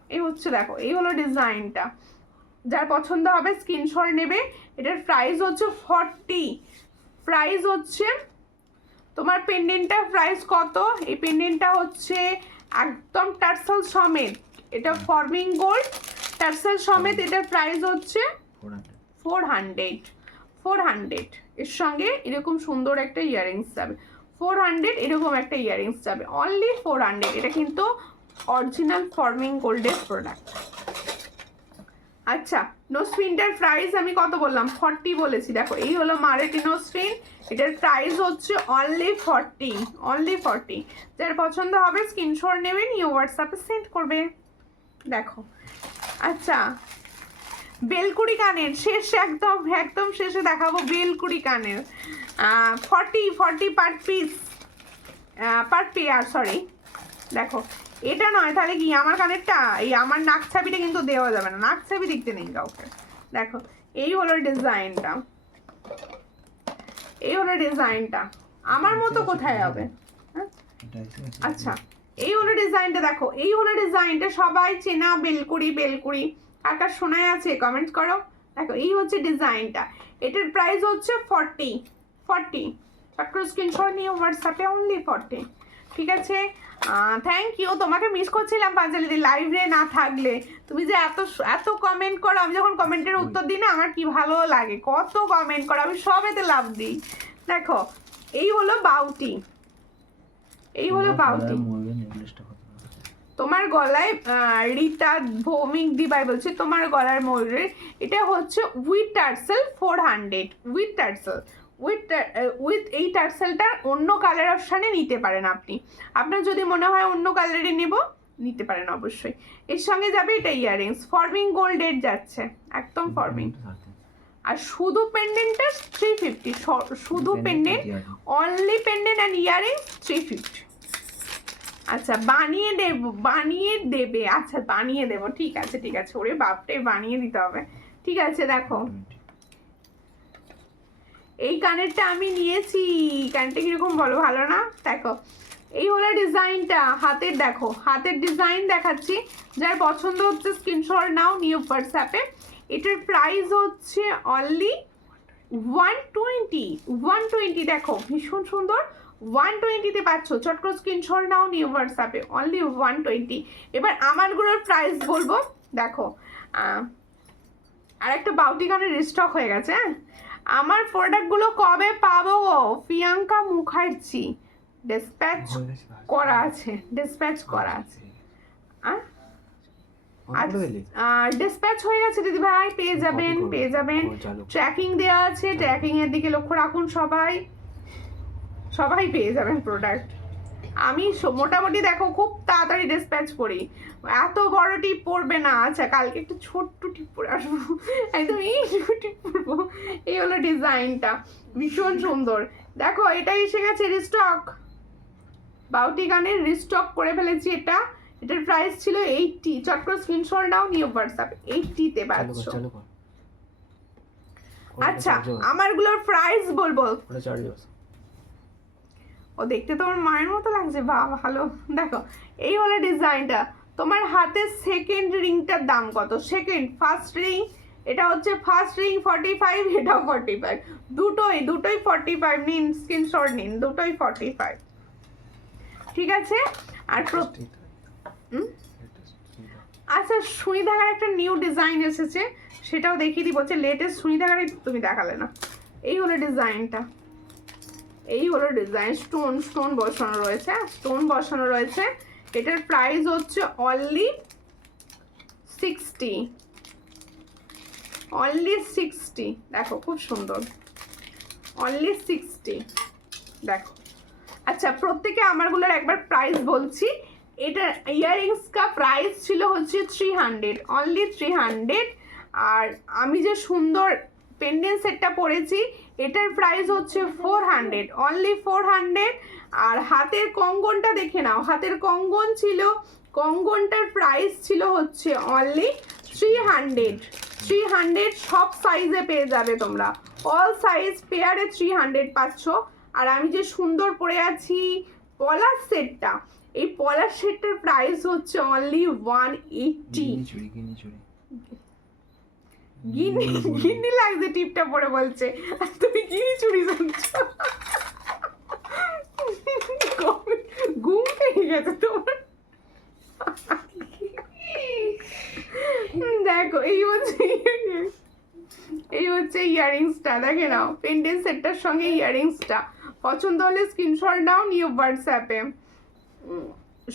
এই হচ্ছে দেখো, এই হলো ডিজাইনটা। যার পছন্দ হবে স্ক্রিনশট নেবে। এটার প্রাইস হচ্ছে 40। প্রাইস হচ্ছে তোমার পেন্ডেন্টটার প্রাইস কত? এই পেন্ডেন্টটা হচ্ছে একদম টার্সেল সমেত, এটা ফর্মিং গোল্ড টার্সেল সমেত। এটার প্রাইস হচ্ছে 400। এর সঙ্গে এরকম সুন্দর একটা ইয়ারিংস যাবে, 400 এরকম একটা ইয়ারিংস যাবে, অনলি 400। এটা কিন্তু অরিজিনাল ফর্মিং গোল্ডের প্রোডাক্ট। আচ্ছা নোজপিনটার প্রাইস আমি কত বললাম? 40 বলেছি। দেখো এই হলো মারাঠি নোজপিন, এটার প্রাইস হচ্ছে অনলি 40। যার পছন্দ হবে স্ক্রিনশট নেবেন, নিউ হোয়াটসঅ্যাপে সেন্ড করবে। দেখো আচ্ছা বেলকুড়ি কানের শেষ, একদম শেষে দেখাবো বেলকুড়ি কানের, 40 per piece, per pair, sorry. দেখো এটা নয় তাহলে কি আমার কানেরটা, এই আমার নাক ছাবিটা কিন্তু দেওয়া যাবে না, নাক ছাবি দেখতে নেই কাউকে। দেখো এই হলো ডিজাইনটা, আমার মতো কোথায় হবে? হ্যাঁ আচ্ছা এই হলো ডিজাইনটা। দেখো এই হলো ডিজাইনটা, সবাই চেনা বেলকুড়ি, কার শোনায় আছে কমেন্ট করো। দেখো এই হচ্ছে ডিজাইনটা, এটার প্রাইস হচ্ছে 40। চট্টগ্রাম স্ক্রিনশট নিয়ে হোয়াটসঅ্যাপে অনলি 40। ঠিক আছে, থ্যাংক ইউ। তোমাকে মিস করছিলাম পাঞ্জালিদি, লাইভে না থাকলে। তুমি যে এত কমেন্ট করো, আমি যখন কমেন্টের উত্তর দিই না, আমার কি ভালো লাগে, কত কমেন্ট করো, আমি সবেতে লাভ দিই। দেখো এই হলো বাউটি, তোমার গলায় রিতা ভৌমিক দিবাই বলছে তোমার গলার ময়ূরের, এটা হচ্ছে with tassel 400, with tassel, with এই টার্সেলটা অন্য কালার অপশানে নিতে পারেন আপনি। আপনার যদি মনে হয় অন্য কালারে নেব, নিতে পারেন অবশ্যই। এর সঙ্গে যাবে এটা ইয়াররিংস, ফর্মিং গোল্ডের যাচ্ছে, একদম ফর্মিং। আর শুধু পেন্ডেন্টটা 350, শুধু pendant, only pendant and earrings 350। আচ্ছা বানিয়ে দেবে, আচ্ছা বানিয়ে দেবো, ঠিক আছে ঠিক আছে, ওরে বাপরে বানিয়ে দিতে হবে, ঠিক আছে। দেখো এই কানেরটা আমি নিয়েছি, কানেরটা কিরকম বলো, ভালো না? দেখো এই হলো ডিজাইনটা, হাতের দেখো, হাতের ডিজাইন দেখাচ্ছি, যার পছন্দ হচ্ছে স্ক্রিনশট নাও, নিউ হোয়াটসঅ্যাপে। এটার প্রাইস হচ্ছে অনলি 120, দেখো ভীষণ সুন্দর, 120-তে পাচ্ছ, চট করে স্ক্রিনশট নাও, নিউ হোয়াটসঅ্যাপে, অনলি 120। এবার আমারগুলোর প্রাইস বলবো, দেখো আর একটা বাউটি গানের রিস্টক হয়ে গেছে। হ্যাঁ, আমার প্রোডাক্টগুলো কবে পাবো? প্রিয়াঙ্কা মুখার্জি, ডিসপ্যাচ করা আছে, ডিসপ্যাচ করা আছে, ডিসপ্যাচ হয়ে গেছে দিদি ভাই, পেয়ে যাবেন পেয়ে যাবেন, ট্র্যাকিং দেওয়া আছে, ট্র্যাকিং এর দিকে লক্ষ্য রাখুন, সবাই পেয়ে যাবেন প্রোডাক্ট। আমি মোটামুটি দেখো খুব তাড়াতাড়ি ডিসপ্যাচ করি, এত বড় টিপ পড়বে না। আচ্ছা কালকে একটু ছোট্ট টিপ পরে আসবো, একদম এই টিপ পরবো। এই হলো ডিজাইনটা, ভীষণ সুন্দর। দেখো এটা এসে গেছে রিস্টক, বাউটি গানের রিস্টক করে ফেলেছি এটা। এটার প্রাইস ছিল 80, চট করে স্ক্রিনশট নাও, নিউ হোয়াটসঅ্যাপ, 80-তে পাচ্ছ। আচ্ছা আমারগুলোর প্রাইস বলবো, ও দেখতে তোমার মায়ের মতো লাগছে, বাহ ভালো। দেখো এই হলো ডিজাইনটা, তোমার হাতের সেকেন্ড রিংটার দাম কত? সেকেন্ড, ফার্স্ট রিং এটা হচ্ছে ফার্স্ট রিং 45, এটাও 45, দুটোই 45, নিন স্ক্রিনশট নিন, দুটোই 45, ঠিক আছে। আর আচ্ছা সুই ধাগার একটা নিউ ডিজাইন এসেছে, সেটাও দেখিয়ে দিই, বলছে লেটেস্ট সুই ধাগারই তুমি দেখালে না। এই হলো ডিজাইনটা, এই হলো ডিজাইন, স্টোন বসানো রয়েছে, স্টোন বসানো রয়েছে। এটার প্রাইস হচ্ছে অনলি 60, দেখো খুব সুন্দর, অনলি 60, দেখো। আচ্ছা প্রত্যেকে আমারগুলোর একবার প্রাইস বলছি। এটা ইয়াররিংস কা প্রাইস ছিল হচ্ছে 300, অনলি 300। আর আমি যে সুন্দর পেন্ডেন্ট সেটটা পরেছি এটার প্রাইস হচ্ছে 400, অনলি 400। আর হাতের কঙ্গনটা দেখে নাও, হাতের কঙ্গন ছিল, কঙ্গনটার প্রাইস ছিল হচ্ছে অনলি 300, সব সাইজে পেয়ে যাবে তোমরা, অল সাইজ পেয়ারে 300 পাচ্ছ। আর আমি যে সুন্দর পরে আছি পলার সেটটা, এই পলার সেটটার প্রাইস হচ্ছে অনলি 180। গিন্নি লাগছে টিপটা পরে বলছে, আর তুমি গিনি চুরি জানছো, ঘুম পেয়ে গেছে তোমার। দেখো এই হচ্ছে ইয়াররিংসটা, দেখে নাও পেন্ডেন্ট সেটটার সঙ্গে ইয়াররিংসটা, পছন্দ হলে স্ক্রিনশট নাও, নিউ হোয়াটসঅ্যাপে।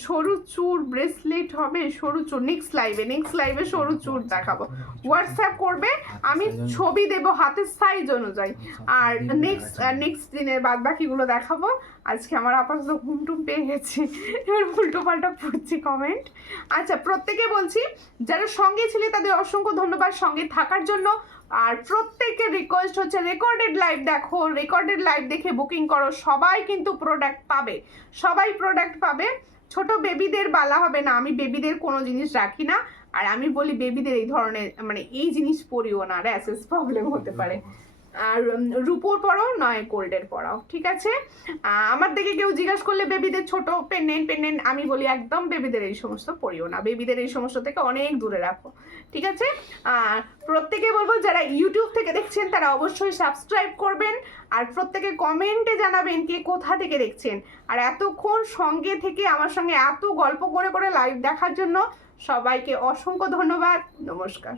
সরু চুর ব্রেসলেট হবে, সরু চুর নেক্সট লাইভে সরু চুর দেখাবো, হোয়াটসঅ্যাপ করবে, আমি ছবি দেবো হাতের সাইজ অনুযায়ী, আর নেক্সট দিনের বাদ বাকিগুলো দেখাবো। আজকে আমার আপাতত ঘুমটুম পেয়ে গেছে, এবার উল্টো পাল্টা পড়ছি কমেন্ট। আচ্ছা প্রত্যেকে বলছি যারা সঙ্গে ছিলে তাদের অসংখ্য ধন্যবাদ সঙ্গে থাকার জন্য। আর প্রত্যেকের রিকোয়েস্ট হচ্ছে রেকর্ডেড লাইভ দেখো, রেকর্ডেড লাইভ দেখে বুকিং করো, সবাই কিন্তু প্রোডাক্ট পাবে, সবাই প্রোডাক্ট পাবে। ছোট বেবিদের বালা হবে না, আমি বেবিদের কোনো জিনিস রাখি না, আর আমি বলি বেবিদের এই ধরনের মানে এই জিনিস পরিও না, র্যাশেস প্রবলেম হতে পারে। আর রূপোর পরাও নয় গোল্ডের পরাও, ঠিক আছে। আমার দিকে কেউ জিজ্ঞাসা করলে বেবিদের ছোট পেন্ডেন্ট আমি বলি একদম বেবিদের এই সমস্ত পরিও না, বেবিদের এই সমস্ত থেকে অনেক দূরে রাখো, ঠিক আছে। প্রত্যেকে বলবো যারা ইউটিউব থেকে দেখছেন তারা অবশ্যই সাবস্ক্রাইব করবেন, আর প্রত্যেকে কমেন্টে জানাবেন কে কোথা থেকে দেখছেন। আর এতক্ষণ সঙ্গে থেকে আমার সঙ্গে এত গল্প করে লাইভ দেখার জন্য সবাইকে অসংখ্য ধন্যবাদ, নমস্কার।